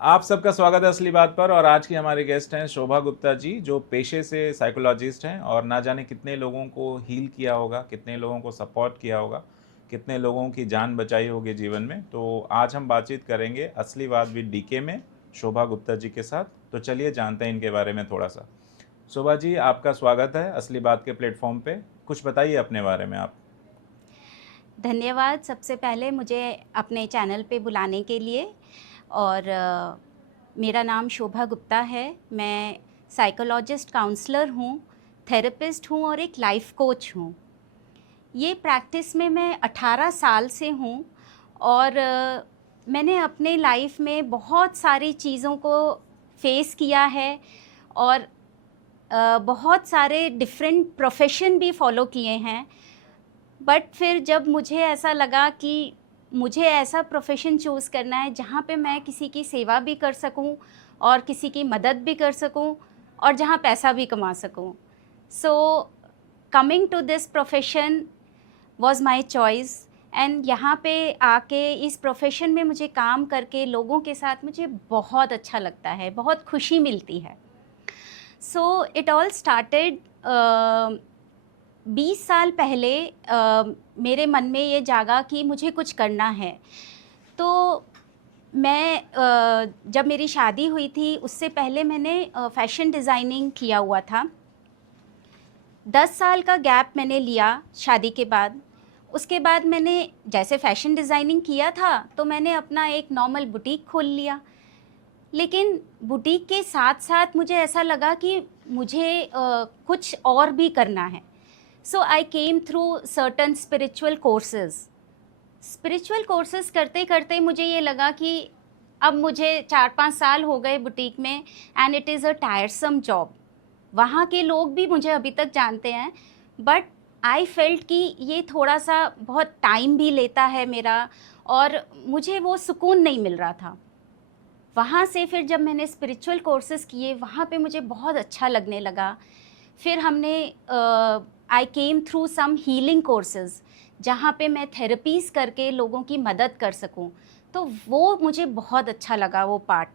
आप सबका स्वागत है असली बात पर। और आज की हमारे गेस्ट हैं शोभा गुप्ता जी, जो पेशे से साइकोलॉजिस्ट हैं और ना जाने कितने लोगों को हील किया होगा, कितने लोगों को सपोर्ट किया होगा, कितने लोगों की जान बचाई होगी जीवन में। तो आज हम बातचीत करेंगे असली बात विद डीके में शोभा गुप्ता जी के साथ। तो चलिए जानते हैं इनके बारे में थोड़ा सा। शोभा जी, आपका स्वागत है असली बात के प्लेटफॉर्म पे। कुछ बताइए अपने बारे में आप। धन्यवाद सबसे पहले मुझे अपने चैनल पे बुलाने के लिए। और मेरा नाम शोभा गुप्ता है। मैं साइकोलॉजिस्ट काउंसलर हूँ, थेरेपिस्ट हूँ और एक लाइफ कोच हूँ। ये प्रैक्टिस में मैं 18 साल से हूँ। और मैंने अपने लाइफ में बहुत सारी चीज़ों को फेस किया है और बहुत सारे डिफरेंट प्रोफेशन भी फॉलो किए हैं। बट फिर जब मुझे ऐसा लगा कि मुझे ऐसा प्रोफेशन चूज़ करना है जहाँ पे मैं किसी की सेवा भी कर सकूँ और किसी की मदद भी कर सकूँ और जहाँ पैसा भी कमा सकूँ। So coming to this profession was my choice. And यहाँ पे आके इस प्रोफेशन में मुझे काम करके लोगों के साथ मुझे बहुत अच्छा लगता है, बहुत खुशी मिलती है। सो इट ऑल स्टार्टेड 20 साल पहले। मेरे मन में ये जागा कि मुझे कुछ करना है। तो मैं जब मेरी शादी हुई थी उससे पहले मैंने फ़ैशन डिज़ाइनिंग किया हुआ था। 10 साल का गैप मैंने लिया शादी के बाद। उसके बाद मैंने जैसे फ़ैशन डिज़ाइनिंग किया था तो मैंने अपना एक नॉर्मल बुटीक खोल लिया। लेकिन बुटीक के साथ-साथ मुझे ऐसा लगा कि मुझे कुछ और भी करना है। So I came through certain spiritual courses. Spiritual courses करते करते मुझे ये लगा कि अब मुझे 4-5 साल हो गए बुटीक में and it is a टायरसम job. वहाँ के लोग भी मुझे अभी तक जानते हैं, बट आई फेल्ट कि ये थोड़ा सा बहुत टाइम भी लेता है मेरा और मुझे वो सुकून नहीं मिल रहा था। वहाँ से फिर जब मैंने स्पिरिचुअल कोर्सेज़ किए वहाँ पे मुझे बहुत अच्छा लगने लगा। फिर हमने I came through some healing courses जहाँ पे मैं थेरेपीज़ करके लोगों की मदद कर सकूँ। तो वो मुझे बहुत अच्छा लगा वो पार्ट।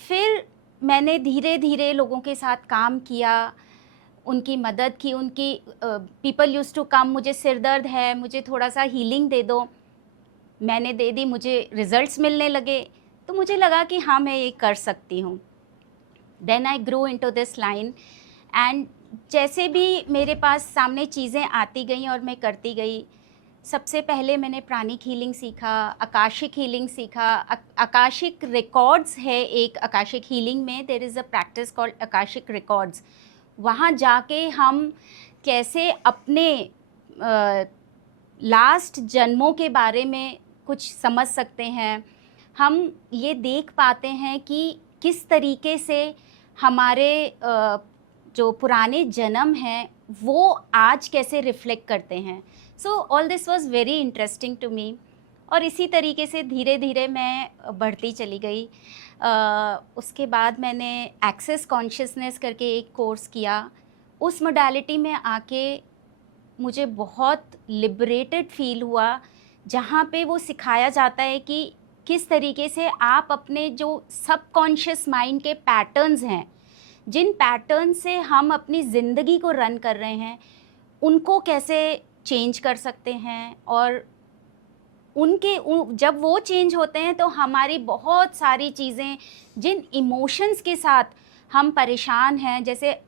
फिर मैंने धीरे-धीरे लोगों के साथ काम किया, उनकी मदद की। उनकी पीपल यूज्ड टू कम, मुझे सिर दर्द है, मुझे थोड़ा-सा हीलिंग दे दो। मैंने दे दी, मुझे रिज़ल्ट्स मिलने लगे। तो मुझे लगा कि हाँ, मैं ये कर सकती हूँ। Then I grow into this line and जैसे भी मेरे पास सामने चीज़ें आती गईं और मैं करती गई। सबसे पहले मैंने प्राणिक हीलिंग सीखा, आकाशिक हीलिंग सीखा। आकाशिक रिकॉर्ड्स है एक आकाशिक हीलिंग में, there is a practice called Akashic records. वहाँ जाके हम कैसे अपने लास्ट जन्मों के बारे में कुछ समझ सकते हैं। हम ये देख पाते हैं कि किस तरीके से हमारे जो पुराने जन्म हैं वो आज कैसे रिफ्लेक्ट करते हैं। So all this was very interesting to me. और इसी तरीके से धीरे धीरे मैं बढ़ती चली गई। उसके बाद मैंने एक्सेस कॉन्शियसनेस करके एक कोर्स किया। उस मोडालिटी में आके मुझे बहुत लिबरेटेड फील हुआ, जहाँ पे वो सिखाया जाता है कि किस तरीके से आप अपने जो सबकॉन्शियस माइंड के पैटर्न्स हैं, जिन पैटर्न से हम अपनी ज़िंदगी को रन कर रहे हैं, उनको कैसे चेंज कर सकते हैं। और जब वो चेंज होते हैं तो हमारी बहुत सारी चीज़ें, जिन इमोशंस के साथ हम परेशान हैं, जैसे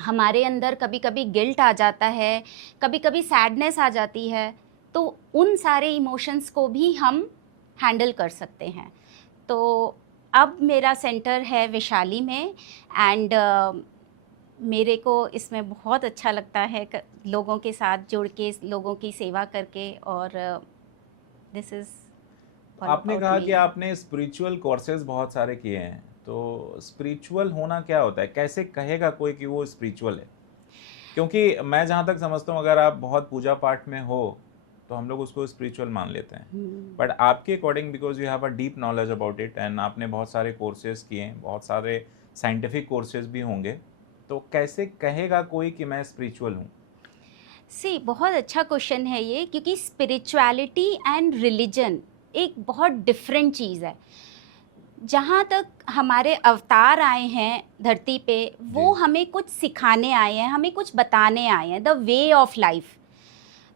हमारे अंदर कभी-कभी गिल्ट आ जाता है, कभी-कभी सैडनेस आ जाती है, तो उन सारे इमोशंस को भी हम हैंडल कर सकते हैं। तो अब मेरा सेंटर है वैशाली में एंड मेरे को इसमें बहुत अच्छा लगता है लोगों के साथ जुड़ के, लोगों की सेवा करके। और दिस इज़ ऑल आपने अबाउट कहा मी। कि आपने स्पिरिचुअल कोर्सेज बहुत सारे किए हैं, तो स्पिरिचुअल होना क्या होता है? कैसे कहेगा कोई कि वो स्पिरिचुअल है? क्योंकि मैं जहाँ तक समझता हूँ, अगर आप बहुत पूजा पाठ में हो तो हम लोग उसको स्पिरिचुअल मान लेते हैं। हुँ। बट आपके according, because you have a deep knowledge about it and आपने बहुत सारे कोर्सेज किए हैं, बहुत सारे साइंटिफिक कोर्सेज भी होंगे, तो कैसे कहेगा कोई कि मैं स्पिरिचुअल हूँ? सी बहुत अच्छा क्वेश्चन है ये, क्योंकि स्पिरिचुअलिटी एंड रिलीजन एक बहुत डिफरेंट चीज़ है। जहाँ तक हमारे अवतार आए हैं धरती पे, वो जी। हमें कुछ सिखाने आए हैं, हमें कुछ बताने आए हैं, the way of life.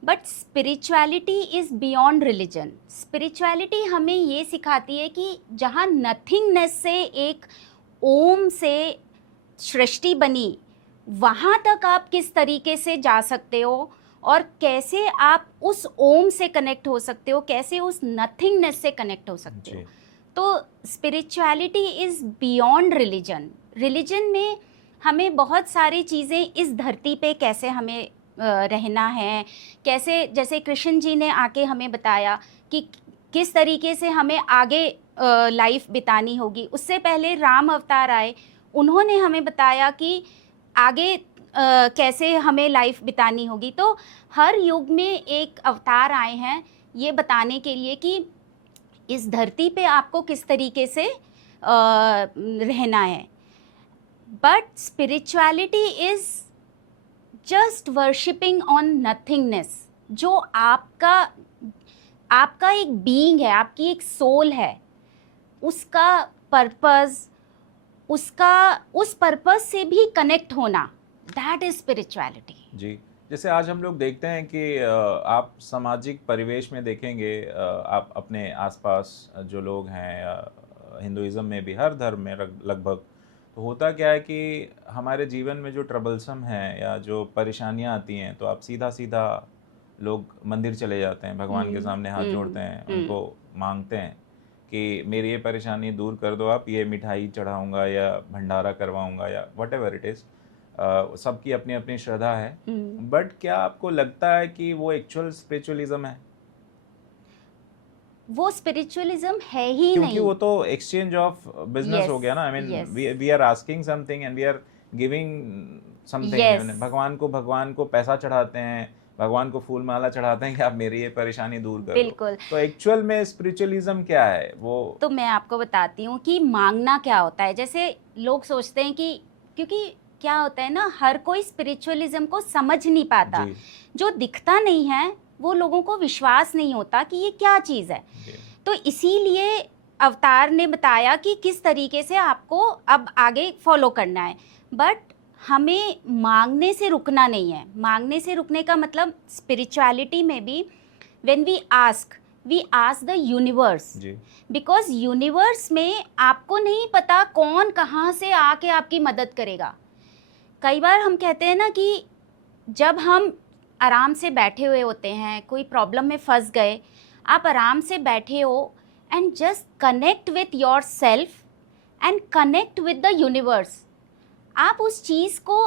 But spirituality is beyond religion. Spirituality हमें ये सिखाती है कि जहाँ नथिंगनेस से एक ओम से सृष्टि बनी, वहाँ तक आप किस तरीके से जा सकते हो और कैसे आप उस ओम से कनेक्ट हो सकते हो, कैसे उस नथिंगनेस से कनेक्ट हो सकते हो। जी। तो spirituality is beyond religion. Religion में हमें बहुत सारी चीज़ें इस धरती पे कैसे हमें रहना है, कैसे, जैसे कृष्ण जी ने आके हमें बताया कि किस तरीके से हमें आगे लाइफ बितानी होगी। उससे पहले राम अवतार आए, उन्होंने हमें बताया कि आगे कैसे हमें लाइफ बितानी होगी। तो हर युग में एक अवतार आए हैं ये बताने के लिए कि इस धरती पे आपको किस तरीके से रहना है। But spirituality is just worshipping on nothingness. जो आपका आपका एक बीइंग है, आपकी एक सोल है, उसका पर्पस, उसका उस पर्पस से भी कनेक्ट होना, दैट इज स्पिरिचुअलिटी। जी। जैसे आज हम लोग देखते हैं कि आप सामाजिक परिवेश में देखेंगे, आप अपने आसपास जो लोग हैं या हिंदुइज़्म में भी हर धर्म में लगभग, तो होता क्या है कि हमारे जीवन में जो ट्रबलसम है या जो परेशानियां आती हैं तो आप सीधा सीधा लोग मंदिर चले जाते हैं, भगवान के सामने हाथ जोड़ते हैं, उनको मांगते हैं कि मेरी ये परेशानी दूर कर दो आप, ये मिठाई चढ़ाऊंगा या भंडारा करवाऊंगा या वट एवर इट इज़। सबकी अपनी अपनी श्रद्धा है। बट क्या आपको लगता है कि वो एक्चुअल स्पिरिचुअलिज्म है? वो स्पिरिचुअलिज्म है ही क्योंकि नहीं। वो तो एक्सचेंज ऑफ बिजनेस यस, हो गया ना। I mean yes, we are asking something and we are giving yes, something. भगवान को पैसा चढ़ाते हैं, भगवान को फूल माला चढ़ाते हैं कि आप मेरी ये परेशानी दूर कर दो। बिल्कुल। तो एक्चुअल में स्पिरिचुअलिज्म क्या है वो? तो मैं आपको बताती हूँ कि मांगना क्या होता है। जैसे लोग सोचते हैं कि, क्योंकि क्या होता है ना, हर कोई स्पिरिचुअलिज्म को समझ नहीं पाता। जी। जो दिखता नहीं है वो लोगों को विश्वास नहीं होता कि ये क्या चीज़ है। जी। तो इसीलिए अवतार ने बताया कि किस तरीके से आपको अब आगे फॉलो करना है। बट हमें मांगने से रुकना नहीं है। मांगने से रुकने का मतलब स्पिरिचुअलिटी में भी when we ask the universe, जी। बिकॉज यूनिवर्स में आपको नहीं पता कौन कहाँ से आके आपकी मदद करेगा। कई बार हम कहते हैं ना कि जब हम आराम से बैठे हुए होते हैं, कोई प्रॉब्लम में फंस गए, आप आराम से बैठे हो and just connect with your self and connect with the universe. आप उस चीज़ को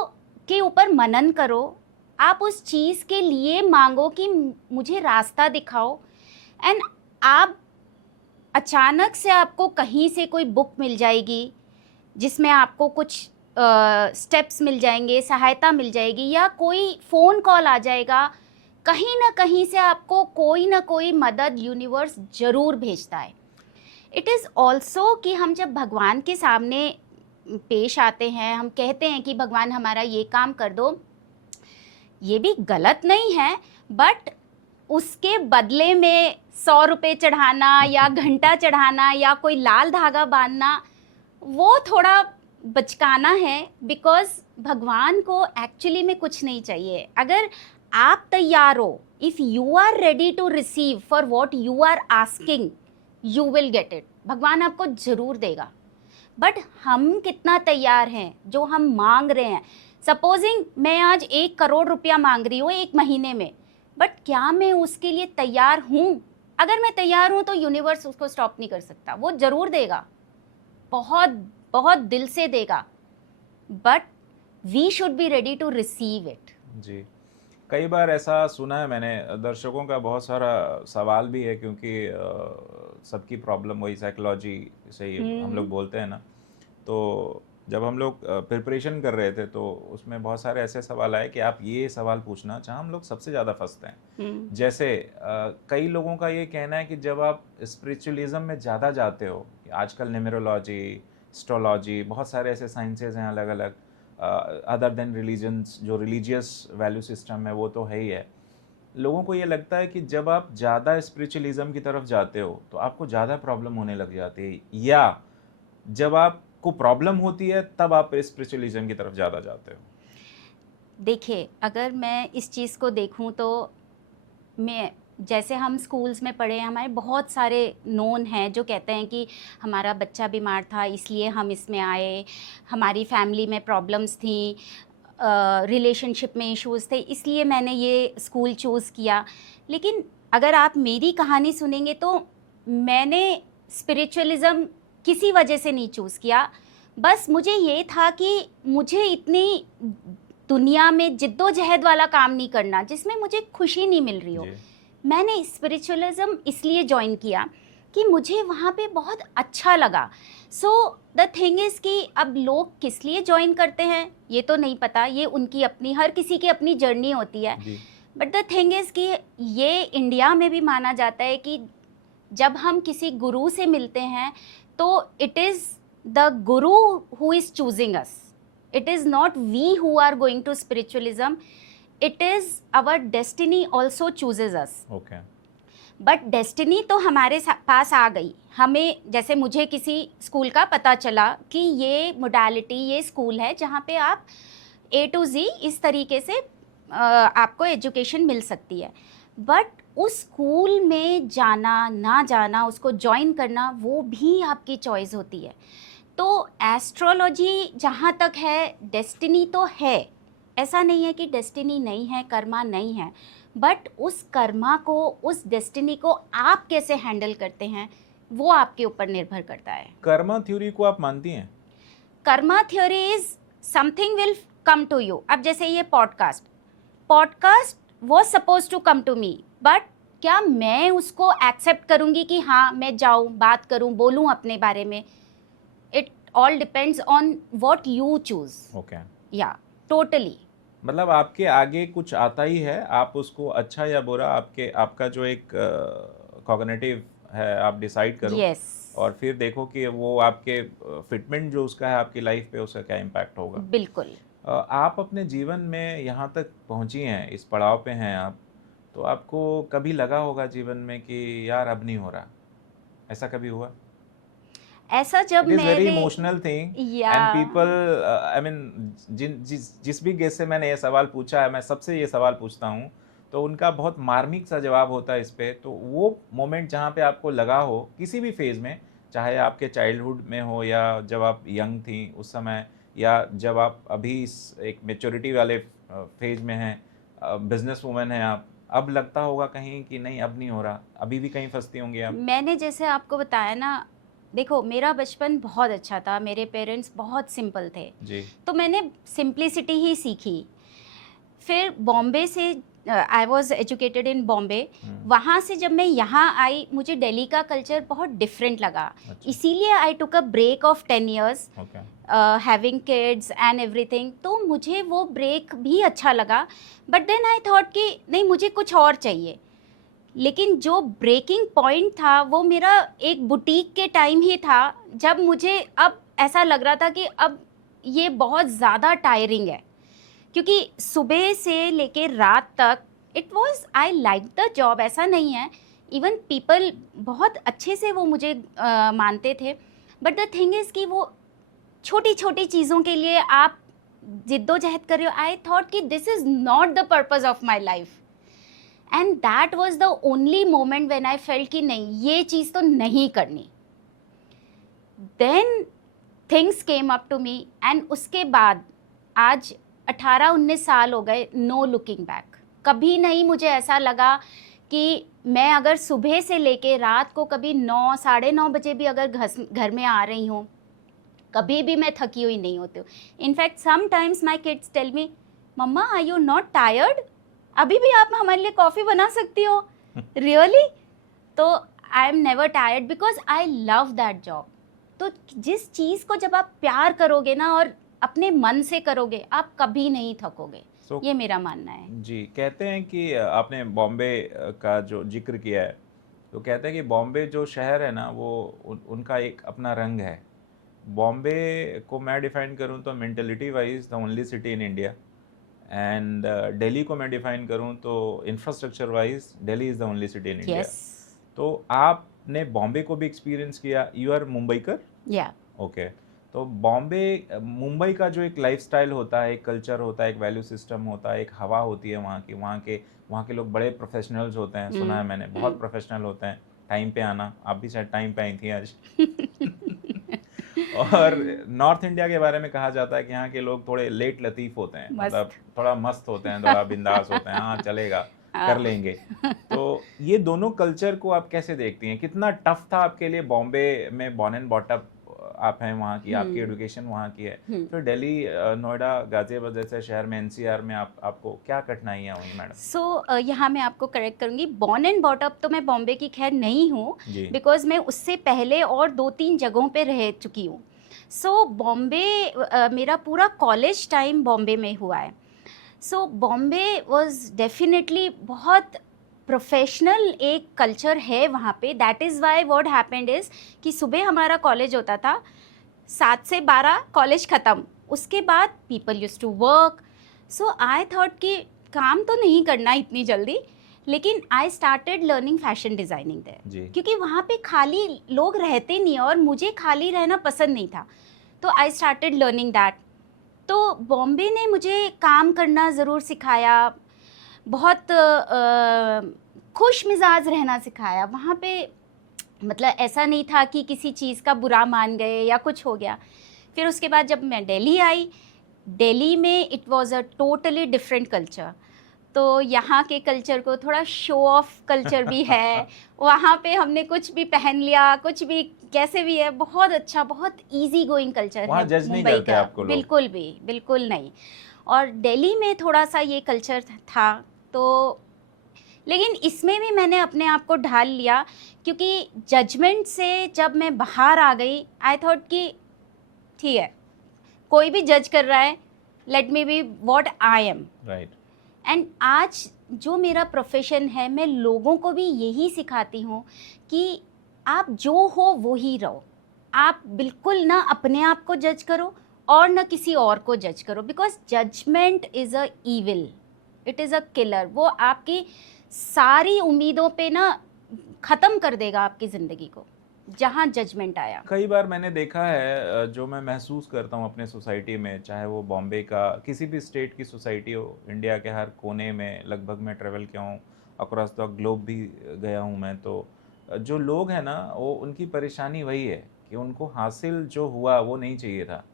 के ऊपर मनन करो, आप उस चीज़ के लिए मांगो कि मुझे रास्ता दिखाओ, एंड आप अचानक से आपको कहीं से कोई बुक मिल जाएगी जिसमें आपको कुछ स्टेप्स मिल जाएंगे, सहायता मिल जाएगी, या कोई फ़ोन कॉल आ जाएगा। कहीं ना कहीं से आपको कोई ना कोई मदद यूनिवर्स ज़रूर भेजता है। इट इज़ ऑल्सो कि हम जब भगवान के सामने पेश आते हैं, हम कहते हैं कि भगवान हमारा ये काम कर दो, ये भी गलत नहीं है। बट उसके बदले में 100 रुपये चढ़ाना या घंटा चढ़ाना या कोई लाल धागा बांधना, वो थोड़ा बचकाना है। बिकॉज भगवान को एक्चुअली में कुछ नहीं चाहिए। अगर आप तैयार हो, if you are ready to receive for what you are asking, you will get it. भगवान आपको ज़रूर देगा। बट हम कितना तैयार हैं जो हम मांग रहे हैं। सपोजिंग मैं आज 1 करोड़ रुपया मांग रही हूँ 1 महीने में, बट क्या मैं उसके लिए तैयार हूँ? अगर मैं तैयार हूँ तो यूनिवर्स उसको स्टॉप नहीं कर सकता, वो ज़रूर देगा, बहुत बहुत दिल से देगा। But we should be ready to receive it. जी। कई बार ऐसा सुना है मैंने, दर्शकों का बहुत सारा सवाल भी है, क्योंकि सबकी प्रॉब्लम वही साइकोलॉजी से ही हम लोग बोलते हैं ना। तो जब हम लोग प्रिपरेशन कर रहे थे तो उसमें बहुत सारे ऐसे सवाल आए कि आप ये सवाल पूछना जहाँ हम लोग सबसे ज़्यादा फंसते हैं। जैसे कई लोगों का ये कहना है कि जब आप स्पिरिचुअलिज्म में ज़्यादा जाते हो, आजकल न्यूमेरोलॉजी, एस्ट्रोलॉजी, बहुत सारे ऐसे साइंसेज हैं अलग अलग, अदर देन रिलीजन्स, जो रिलीजियस वैल्यू सिस्टम है वो तो है ही है। लोगों को ये लगता है कि जब आप ज़्यादा स्पिरिचुअलिज्म की तरफ जाते हो तो आपको ज़्यादा प्रॉब्लम होने लग जाती है, या जब आपको प्रॉब्लम होती है तब आप स्पिरिचुअलिज्म की तरफ ज़्यादा जाते हो? देखिए, अगर मैं इस चीज़ को देखूं तो मैं, जैसे हम स्कूल्स में पढ़े हैं, हमारे बहुत सारे नोन हैं जो कहते हैं कि हमारा बच्चा बीमार था इसलिए हम इसमें आए, हमारी फैमिली में प्रॉब्लम्स थी, रिलेशनशिप में इश्यूज़ थे, इसलिए मैंने ये स्कूल चूज़ किया। लेकिन अगर आप मेरी कहानी सुनेंगे तो मैंने स्पिरिचुअलिज़्म किसी वजह से नहीं चूज़ किया। बस मुझे ये था कि मुझे इतनी दुनिया में जिद्दोजहद वाला काम नहीं करना जिसमें मुझे खुशी नहीं मिल रही हो। जी। मैंने स्पिरिचुअलिज्म इसलिए ज्वाइन किया कि मुझे वहाँ पे बहुत अच्छा लगा। सो द थिंग इज़ कि अब लोग किस लिए ज्वाइन करते हैं ये तो नहीं पता, ये उनकी अपनी, हर किसी की अपनी जर्नी होती है। जी। बट द थिंग इज़ कि ये इंडिया में भी माना जाता है कि जब हम किसी गुरु से मिलते हैं तो it is the Guru who is choosing us, it is not we who are going to spiritualism, it is our destiny also chooses us. Okay. But destiny तो हमारे पास आ गई। हमें, जैसे मुझे किसी स्कूल का पता चला कि ये मोडालिटी, ये स्कूल है जहाँ पे आप A to Z इस तरीके से आपको एजुकेशन मिल सकती है। बट उस स्कूल में जाना ना जाना, उसको ज्वाइन करना, वो भी आपकी चॉइस होती है। तो एस्ट्रोलॉजी जहाँ तक है, डेस्टिनी तो है, ऐसा नहीं है कि डेस्टिनी नहीं है, कर्मा नहीं है, बट उस कर्मा को, उस डेस्टिनी को आप कैसे हैंडल करते हैं वो आपके ऊपर निर्भर करता है। कर्मा थ्योरी को आप मानती हैं? Karma theory is something will come to you. अब जैसे ये podcast was suppose to come to me, but क्या मैं उसको एक्सेप्ट करूँगी कि हाँ मैं जाऊँ, बात करूँ, बोलूँ अपने बारे में? It all depends on what you choose. Okay. या टोटली। मतलब आपके आगे कुछ आता ही है, आप उसको अच्छा या बुरा, आपका जो एक कॉग्निटिव है, आप डिसाइड करो। यस। और फिर देखो कि वो आपके फिटमेंट जो उसका है आपकी लाइफ पे, उसका क्या इम्पैक्ट होगा। बिल्कुल। आप अपने जीवन में यहाँ तक पहुँची हैं, इस पड़ाव पे हैं आप, तो आपको कभी लगा होगा जीवन में कि यार अब नहीं हो रहा, ऐसा कभी हुआ? ऐसा जब इट इज़ वेरी मैंने, इमोशनल थिंग या एंड पीपल, आई मीन जिस भी गेस्ट से मैंने ये सवाल पूछा है, मैं सबसे ये सवाल पूछता हूँ तो उनका बहुत मार्मिक सा जवाब होता है इस पे। तो वो मोमेंट जहाँ पे आपको लगा हो किसी भी फेज़ में, चाहे आपके चाइल्डहुड में हो या जब आप यंग थी उस समय, या जब आप अभी इस एक मैच्योरिटी वाले फेज में हैं, बिजनेस वूमेन हैं आप, अब लगता होगा कहीं कि नहीं अब नहीं हो रहा, अभी भी कहीं फंसती होंगी आप? मैंने जैसे आपको बताया ना, देखो मेरा बचपन बहुत अच्छा था, मेरे पेरेंट्स बहुत सिंपल थे, जी। तो मैंने सिंप्लिसिटी ही सीखी। फिर बॉम्बे से, आई वॉज एजुकेटेड इन बॉम्बे, वहाँ से जब मैं यहाँ आई मुझे दिल्ली का कल्चर बहुत डिफरेंट लगा। अच्छा। इसीलिए I took a break of 10 years, okay. Having kids and everything, तो मुझे वो ब्रेक भी अच्छा लगा। बट देन आई थॉट कि नहीं, मुझे कुछ और चाहिए। लेकिन जो ब्रेकिंग पॉइंट था वो मेरा एक बुटीक के टाइम ही था, जब मुझे अब ऐसा लग रहा था कि अब ये बहुत ज़्यादा टायरिंग है, क्योंकि सुबह से लेके रात तक it was, I like the job, ऐसा नहीं है, इवन पीपल बहुत अच्छे से वो मुझे मानते थे। बट द थिंग इज़ कि वो छोटी छोटी चीज़ों के लिए आप जिद्दोजहद कर रहे हो। आई थॉट कि this is not the purpose of my life, and that was the only moment when I felt कि नहीं, ये चीज़ तो नहीं करनी। Then things came up to me, and उसके बाद आज 18-19 साल हो गए, नो लुकिंग बैक। कभी नहीं मुझे ऐसा लगा कि मैं अगर सुबह से लेके रात को कभी 9, 9:30 बजे भी अगर घर में आ रही हूँ, कभी भी मैं थकी हुई नहीं होती हूँ। In fact sometimes my kids tell me, mamma are you not tired, अभी भी आप हमारे लिए कॉफ़ी बना सकती हो? रियली? तो I am never tired because I love that job. तो जिस चीज़ को जब आप प्यार करोगे ना और अपने मन से करोगे, आप कभी नहीं थकोगे। ये मेरा मानना है। जी, कहते हैं कि आपने बॉम्बे का जो जिक्र किया है, तो कहते हैं कि बॉम्बे जो शहर है ना, वो उनका एक अपना रंग है। बॉम्बे को मैं डिफाइन करूं तो mentality wise the only city in India, and Delhi को मैं डिफाइन करूं तो infrastructure wise Delhi is the only city in India. Yes. तो आपने बॉम्बे को भी एक्सपीरियंस किया, यू आर मुंबईकर? या ओके। तो बॉम्बे मुंबई का जो एक लाइफस्टाइल होता है, एक कल्चर होता है, एक वैल्यू सिस्टम होता है, एक हवा होती है वहाँ की, वहाँ के लोग बड़े प्रोफेशनल्स होते हैं, सुना है मैंने, बहुत प्रोफेशनल होते हैं। टाइम पे आना, आप भी शायद टाइम पे आई थी आज। और नॉर्थ इंडिया के बारे में कहा जाता है कि यहाँ के लोग थोड़े लेट लतीफ़ होते हैं, मतलब मस्त। थोड़ा मस्त होते हैं, थोड़ा बिंदास होते हैं, हाँ चलेगा, कर हाँ। लेंगे। तो ये दोनों कल्चर को आप कैसे देखती हैं? कितना टफ था आपके लिए? बॉम्बे में बॉर्न एंड बॉट अप आप हैं वहाँ की, आपकी हम्म। एजुकेशन वहाँ की है। हम्म। फिर दिल्ली, नोएडा, गाजियाबाद जैसे शहर में, एनसीआर में आपको क्या कठिनाइयाँ हुई मैडम? यहाँ मैं आपको करेक्ट करूँगी, बॉर्न एंड बॉट अप तो मैं बॉम्बे की खैर नहीं हूँ, जी, बिकॉज मैं उससे पहले और 2-3 जगहों पे रह चुकी हूँ। बॉम्बे, मेरा पूरा कॉलेज टाइम बॉम्बे में हुआ है। बॉम्बे वाज डेफिनेटली बहुत प्रोफेशनल एक कल्चर है वहाँ पे। That is why what happened is कि सुबह हमारा कॉलेज होता था, 7 से 12 कॉलेज ख़त्म, उसके बाद people use to work. I thought कि काम तो नहीं करना इतनी जल्दी, लेकिन I started learning fashion designing there, जी। क्योंकि वहाँ पे खाली लोग रहते नहीं और मुझे खाली रहना पसंद नहीं था। तो आई स्टार्टेड लर्निंग दैट। तो बॉम्बे ने मुझे काम करना ज़रूर सिखाया, बहुत खुश मिजाज रहना सिखाया वहाँ पे। मतलब ऐसा नहीं था कि किसी चीज़ का बुरा मान गए या कुछ हो गया। फिर उसके बाद जब मैं दिल्ली आई, दिल्ली में it was a totally different culture. तो यहाँ के कल्चर को थोड़ा शो ऑफ कल्चर भी है। वहाँ पे हमने कुछ भी पहन लिया, कुछ भी कैसे भी है, बहुत अच्छा, बहुत इजी गोइंग कल्चर वहाँ है जज नहीं मुंबई करते का, आपको लोग? बिल्कुल भी, बिल्कुल नहीं। और दिल्ली में थोड़ा सा ये कल्चर था। तो लेकिन इसमें भी मैंने अपने आप को ढाल लिया, क्योंकि जजमेंट से जब मैं बाहर आ गई, आई थॉट कि ठीक है, कोई भी जज कर रहा है, let me be what I am. Right. And आज जो मेरा प्रोफेशन है, मैं लोगों को भी यही सिखाती हूँ कि आप जो हो वो ही रहो। आप बिल्कुल ना अपने आप को जज करो और ना किसी और को जज करो, because judgement is a evil, it is a killer. वो आपकी सारी उम्मीदों पे ना ख़त्म कर देगा आपकी ज़िंदगी को, जहाँ जजमेंट आया। कई बार मैंने देखा है, जो मैं महसूस करता हूँ अपने सोसाइटी में, चाहे वो बॉम्बे का किसी भी स्टेट की सोसाइटी हो, इंडिया के हर कोने में लगभग मैं ट्रेवल किया हूँ, अक्रॉस द ग्लोब भी गया हूँ मैं, तो जो लोग हैं ना, वो उनकी परेशानी वही है कि उनको हासिल जो हुआ वो नहीं चाहिए था,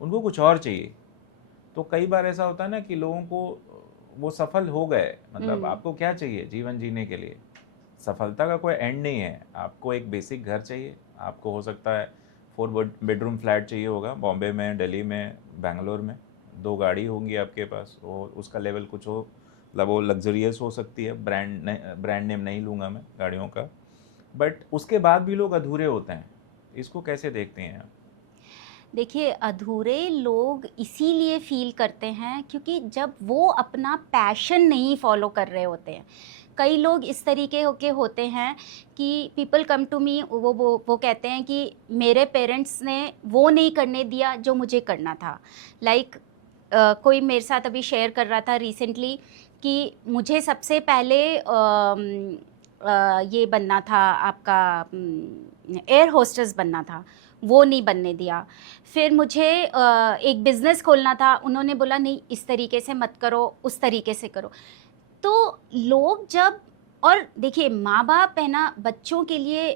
उनको कुछ और चाहिए। तो कई बार ऐसा होता है ना कि लोगों को वो सफल हो गए, मतलब हम्म। आपको क्या चाहिए जीवन जीने के लिए? सफलता का कोई एंड नहीं है। आपको एक बेसिक घर चाहिए, आपको हो सकता है 4 बेडरूम फ्लैट चाहिए होगा बॉम्बे में, दिल्ली में, बैंगलोर में, 2 गाड़ी होंगी आपके पास, और उसका लेवल कुछ हो, मतलब वो लग्जरियस हो सकती है, ब्रांड नेम नहीं लूँगा मैं गाड़ियों का, बट उसके बाद भी लोग अधूरे होते हैं। इसको कैसे देखते हैं आप? देखिए, अधूरे लोग इसीलिए फील करते हैं क्योंकि जब वो अपना पैशन नहीं फॉलो कर रहे होते हैं। कई लोग इस तरीके के होते हैं कि पीपल कम टू मी, वो कहते हैं कि मेरे पेरेंट्स ने वो नहीं करने दिया जो मुझे करना था। लाइक कोई मेरे साथ अभी शेयर कर रहा था रिसेंटली कि मुझे सबसे पहले ये बनना था, आपका एयर होस्टेस बनना था, वो नहीं बनने दिया। फिर मुझे एक बिज़नेस खोलना था, उन्होंने बोला नहीं इस तरीके से मत करो, उस तरीके से करो। तो लोग जब, और देखिए माँ बाप है ना, बच्चों के लिए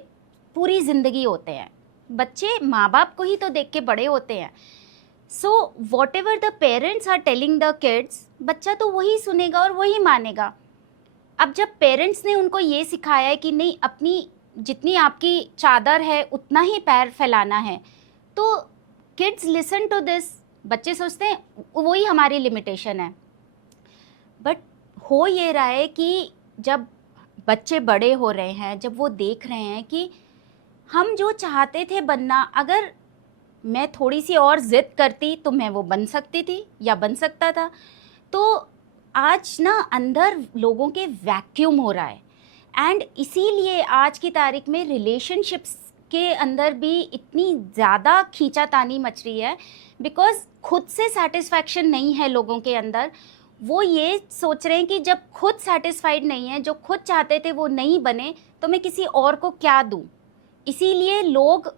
पूरी ज़िंदगी होते हैं। बच्चे माँ बाप को ही तो देख के बड़े होते हैं। So whatever the parents are telling the kids, बच्चा तो वही सुनेगा और वही मानेगा। अब जब पेरेंट्स ने उनको ये सिखाया है कि नहीं, अपनी जितनी आपकी चादर है उतना ही पैर फैलाना है, तो किड्स लिसन टू दिस। बच्चे सोचते हैं वही हमारी लिमिटेशन है। बट हो ये रहा है कि जब बच्चे बड़े हो रहे हैं, जब वो देख रहे हैं कि हम जो चाहते थे बनना, अगर मैं थोड़ी सी और ज़िद करती तो मैं वो बन सकती थी या बन सकता था। तो आज ना अंदर लोगों के वैक्यूम हो रहा है। एंड इसीलिए आज की तारीख में रिलेशनशिप्स के अंदर भी इतनी ज़्यादा खींचातानी मच रही है, बिकॉज खुद से सेटिस्फैक्शन नहीं है लोगों के अंदर। वो ये सोच रहे हैं कि जब खुद सेटिस्फाइड नहीं है, जो खुद चाहते थे वो नहीं बने, तो मैं किसी और को क्या दूं। इसीलिए लोग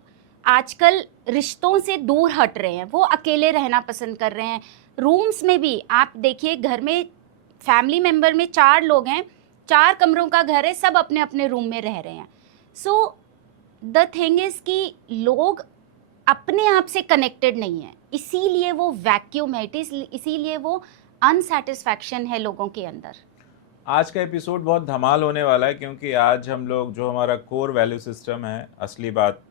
आजकल रिश्तों से दूर हट रहे हैं, वो अकेले रहना पसंद कर रहे हैं। रूम्स में भी आप देखिए, घर में फैमिली मेम्बर में 4 लोग हैं, 4 कमरों का घर है, सब अपने अपने रूम में रह रहे हैं। सो द थिंग इज़ कि लोग अपने आप से कनेक्टेड नहीं है, इसीलिए वो वैक्यूम है, इसीलिए वो अनसेटिस्फैक्शन है लोगों के अंदर। आज का एपिसोड बहुत धमाल होने वाला है, क्योंकि आज हम लोग जो हमारा कोर वैल्यू सिस्टम है असली बात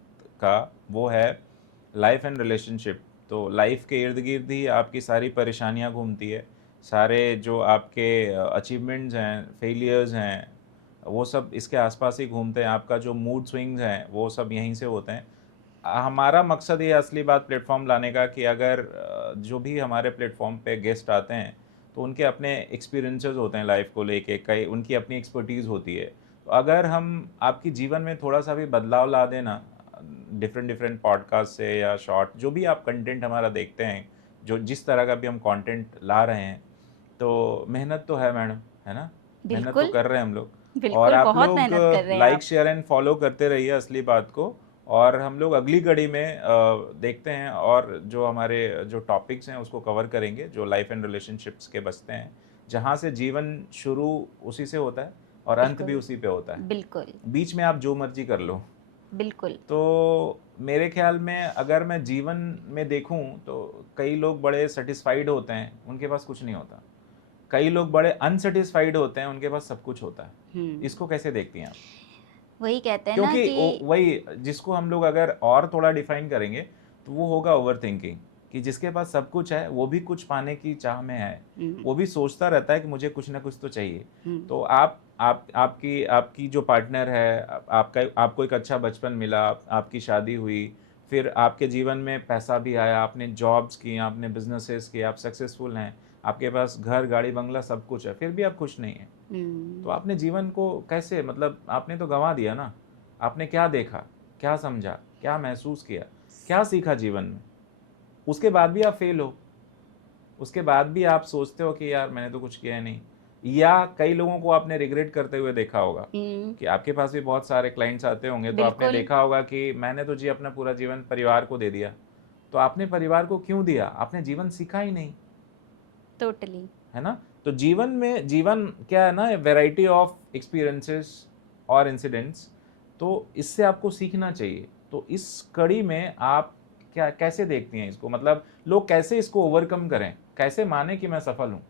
का, वो है लाइफ एंड रिलेशनशिप। तो लाइफ के इर्द गिर्द ही आपकी सारी परेशानियां घूमती है, सारे जो आपके अचीवमेंट्स हैं, फेलियर्स हैं, वो सब इसके आसपास ही घूमते हैं। आपका जो मूड स्विंग्स हैं वो सब यहीं से होते हैं। हमारा मकसद ये असली बात प्लेटफॉर्म लाने का कि अगर जो भी हमारे प्लेटफॉर्म पे गेस्ट आते हैं तो उनके अपने एक्सपीरियंसेस होते हैं लाइफ को लेके, कई उनकी अपनी एक्सपर्टीज़ होती है। तो अगर हम आपकी जीवन में थोड़ा सा भी बदलाव ला देना, डिफरेंट पॉडकास्ट से या शॉर्ट जो भी आप कंटेंट हमारा देखते हैं, जो जिस तरह का भी हम कंटेंट ला रहे हैं, तो मेहनत तो है मैडम, है ना? मेहनत तो बिल्कुल कर रहे हैं हम लोग। और बिल्कुल, आप बहुत लोग मेहनत कर रहे हैं लाइक आप। शेयर एंड फॉलो करते रहिए असली बात को। और हम लोग अगली कड़ी में देखते हैं, और जो हमारे जो टॉपिक्स हैं उसको कवर करेंगे जो लाइफ एंड रिलेशनशिप्स के बसते हैं, जहाँ से जीवन शुरू उसी से होता है और अंत भी बिल्कुल उसी पे होता है। बिल्कुल बीच में आप जो मर्जी कर लो। बिल्कुल। तो मेरे ख्याल में अगर मैं जीवन में देखूं तो कई लोग बड़े सेटिस्फाइड होते हैं, उनके पास कुछ नहीं होता। कई लोग बड़े अनसेटिस्फाइड होते हैं, उनके पास सब कुछ होता है। इसको कैसे देखती हैं आप? वही कहते हैं ना क्योंकि कि वही जिसको हम लोग अगर और थोड़ा डिफाइन करेंगे तो वो होगा ओवर थिंकिंग, कि जिसके पास सब कुछ है वो भी कुछ पाने की चाह में है, वो भी सोचता रहता है कि मुझे कुछ ना कुछ तो चाहिए। तो आपकी जो पार्टनर है, आपको एक अच्छा बचपन मिला, आपकी शादी हुई, फिर आपके जीवन में पैसा भी आया, आपने जॉब्स की, आपने बिजनेसेस किए, आप सक्सेसफुल हैं, आपके पास घर गाड़ी बंगला सब कुछ है, फिर भी आप खुश नहीं हैं। तो आपने जीवन को कैसे, मतलब आपने तो गंवा दिया ना। आपने क्या देखा, क्या समझा, क्या महसूस किया, क्या सीखा जीवन में? उसके बाद भी आप फेल हो, उसके बाद भी आप सोचते हो कि यार मैंने तो कुछ किया नहीं। या कई लोगों को आपने रिग्रेट करते हुए देखा होगा कि आपके पास भी बहुत सारे क्लाइंट्स आते होंगे, तो आपने बिल्कुल देखा होगा कि मैंने तो जी अपना पूरा जीवन परिवार को दे दिया। तो आपने परिवार को क्यों दिया? आपने जीवन सीखा ही नहीं, टोटली। है ना? तो जीवन क्या है ना, वैरायटी ऑफ एक्सपीरियंसेस और इंसिडेंट्स। तो इससे आपको सीखना चाहिए। तो इस कड़ी में आप क्या कैसे देखती हैं इसको? मतलब लोग कैसे इसको ओवरकम करें, कैसे माने कि मैं सफल हूँ?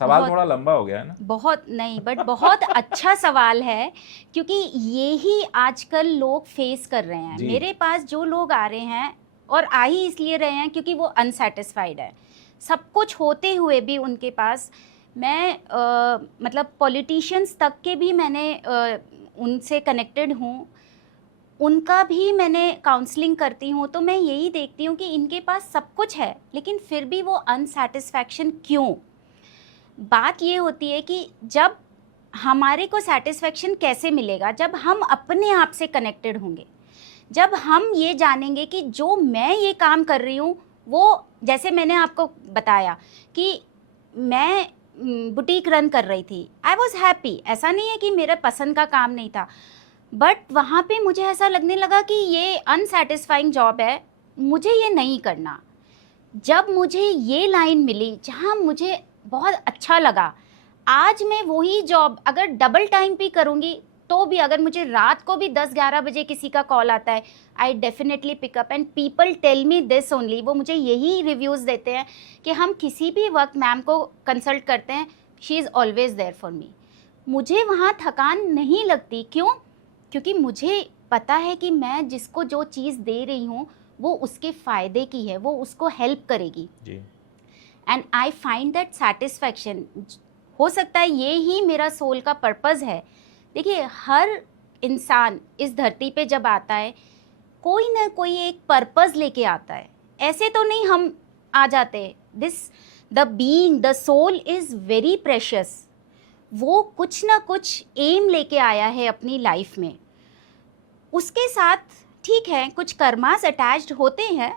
सवाल बहुत थोड़ा लंबा हो गया है ना? बहुत नहीं, बट बहुत अच्छा सवाल है, क्योंकि ये ही आजकल लोग फेस कर रहे हैं। जी। मेरे पास जो लोग आ रहे हैं, और आ ही इसलिए रहे हैं क्योंकि वो अनसेटिस्फाइड है, सब कुछ होते हुए भी उनके पास। मैं मतलब पॉलिटिशियंस तक के भी मैंने उनसे कनेक्टेड हूँ, उनका भी मैंने काउंसलिंग करती हूँ। तो मैं यही देखती हूँ कि इनके पास सब कुछ है, लेकिन फिर भी वो अनसेटिस्फैक्शन क्यों? बात ये होती है कि जब हमारे को सेटिस्फेक्शन कैसे मिलेगा, जब हम अपने आप से कनेक्टेड होंगे, जब हम ये जानेंगे कि जो मैं ये काम कर रही हूँ वो, जैसे मैंने आपको बताया कि मैं बुटीक रन कर रही थी, आई वॉज हैप्पी। ऐसा नहीं है कि मेरा पसंद का काम नहीं था, बट वहाँ पे मुझे ऐसा लगने लगा कि ये अनसेटिस्फाइंग जॉब है, मुझे ये नहीं करना। जब मुझे ये लाइन मिली जहाँ मुझे बहुत अच्छा लगा, आज मैं वही जॉब अगर डबल टाइम भी करूँगी तो भी, अगर मुझे रात को भी 10-11 बजे किसी का कॉल आता है, I definitely pick up. And people tell me this only, वो मुझे यही रिव्यूज़ देते हैं कि हम किसी भी वक्त मैम को कंसल्ट करते हैं, she is always there for me. मुझे वहाँ थकान नहीं लगती। क्यों? क्योंकि मुझे पता है कि मैं जिसको जो चीज़ दे रही हूँ वो उसके फ़ायदे की है, वो उसको हेल्प करेगी। जी। And I find that satisfaction. हो सकता है ये ही मेरा सोल का पर्पज़ है। देखिए, हर इंसान इस धरती पे जब आता है, कोई ना कोई एक पर्पज़ लेके आता है। ऐसे तो नहीं हम आ जाते। The being, the soul is very precious. वो कुछ ना कुछ एम लेके आया है अपनी लाइफ में। उसके साथ ठीक है, कुछ कर्मास अटैच्ड होते हैं।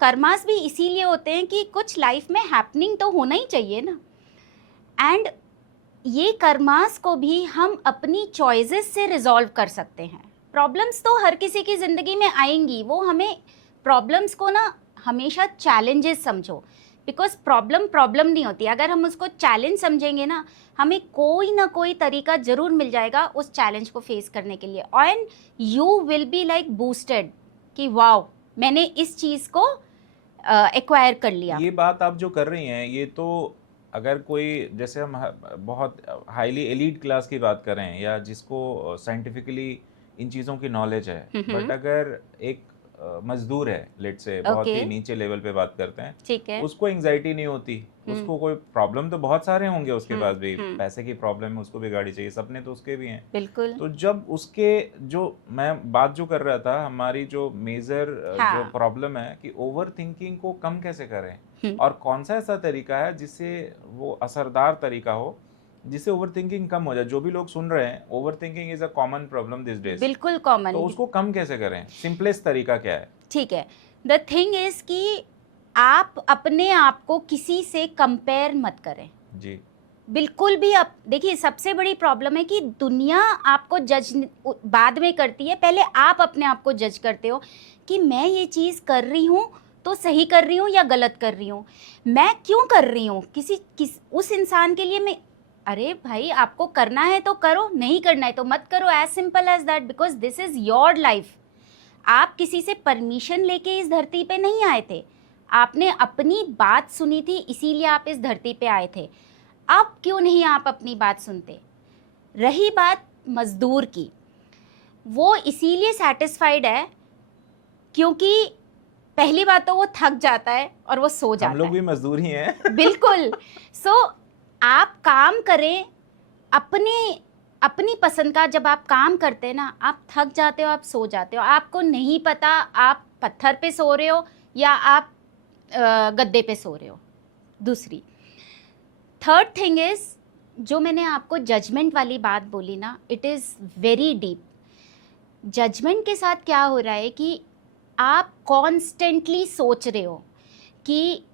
कर्मास भी इसीलिए होते हैं कि कुछ लाइफ में हैपनिंग तो होना ही चाहिए ना। एंड ये कर्मास को भी हम अपनी चॉइसेस से रिजॉल्व कर सकते हैं। प्रॉब्लम्स तो हर किसी की ज़िंदगी में आएंगी, वो हमें प्रॉब्लम्स को ना हमेशा चैलेंजेस समझो, बिकॉज प्रॉब्लम प्रॉब्लम नहीं होती, अगर हम उसको चैलेंज समझेंगे ना, हमें कोई ना कोई तरीका ज़रूर मिल जाएगा उस चैलेंज को फेस करने के लिए, and you will be like boosted कि वाओ मैंने इस चीज़ को एक्वायर कर लिया। ये बात आप जो कर रही हैं, ये तो अगर कोई, जैसे हम बहुत हाईली एलीट क्लास की बात करें या जिसको साइंटिफिकली इन चीज़ों की नॉलेज है, बट अगर एक मजदूर है, लेट से बहुत ही Okay. नीचे लेवल पे बात करते हैं, ठीक है। उसको एंजाइटी नहीं होती, उसको कोई प्रॉब्लम तो बहुत सारे होंगे उसके पास भी, पैसे की प्रॉब्लम है, उसको भी गाड़ी चाहिए, सपने तो उसके भी हैं। बिल्कुल। तो जब उसके, जो मैं बात जो कर रहा था, हमारी जो मेजर जो प्रॉब्लम है कि ओवर थिंकिंग को कम कैसे करें, और कौन सा ऐसा तरीका है जिससे वो असरदार तरीका हो, जिससे ओवर थिंकिंग कम हो जाए। जो भी लोग सुन रहे हैं, over thinking is a common problem this days, बिल्कुल कॉमन। तो उसको कम कैसे करें, सिंपलेस्ट तरीका क्या है? ठीक है, द थिंग इज कि आप अपने आप को किसी से कंपेयर मत करें जी। बिल्कुल भी। आप देखिए, सबसे बड़ी प्रॉब्लम है कि दुनिया आपको जज बाद में करती है, पहले आप अपने आप को जज करते हो कि मैं ये चीज़ कर रही हूँ तो सही कर रही हूँ या गलत कर रही हूँ, मैं क्यों कर रही हूँ, उस इंसान के लिए मैं, अरे भाई आपको करना है तो करो, नहीं करना है तो मत करो, as simple as that, because this is your life. आप किसी से परमिशन लेके इस धरती पे नहीं आए थे, आपने अपनी बात सुनी थी, इसीलिए आप इस धरती पे आए थे। अब क्यों नहीं आप अपनी बात सुनते? रही बात मजदूर की, वो इसीलिए सेटिस्फाइड है क्योंकि पहली बात तो वो थक जाता है और वो सो जाता है। हम लोग भी मजदूर ही हैं। बिल्कुल। सो आप काम करें अपनी पसंद का। जब आप काम करते हैं ना, आप थक जाते हो, आप सो जाते हो, आपको नहीं पता आप पत्थर पे सो रहे हो या आप गद्दे पे सो रहे हो। दूसरी थर्ड थिंग इज, जो मैंने आपको जजमेंट वाली बात बोली ना, it is very deep. Judgement के साथ क्या हो रहा है कि आप कॉन्स्टेंटली सोच रहे हो कि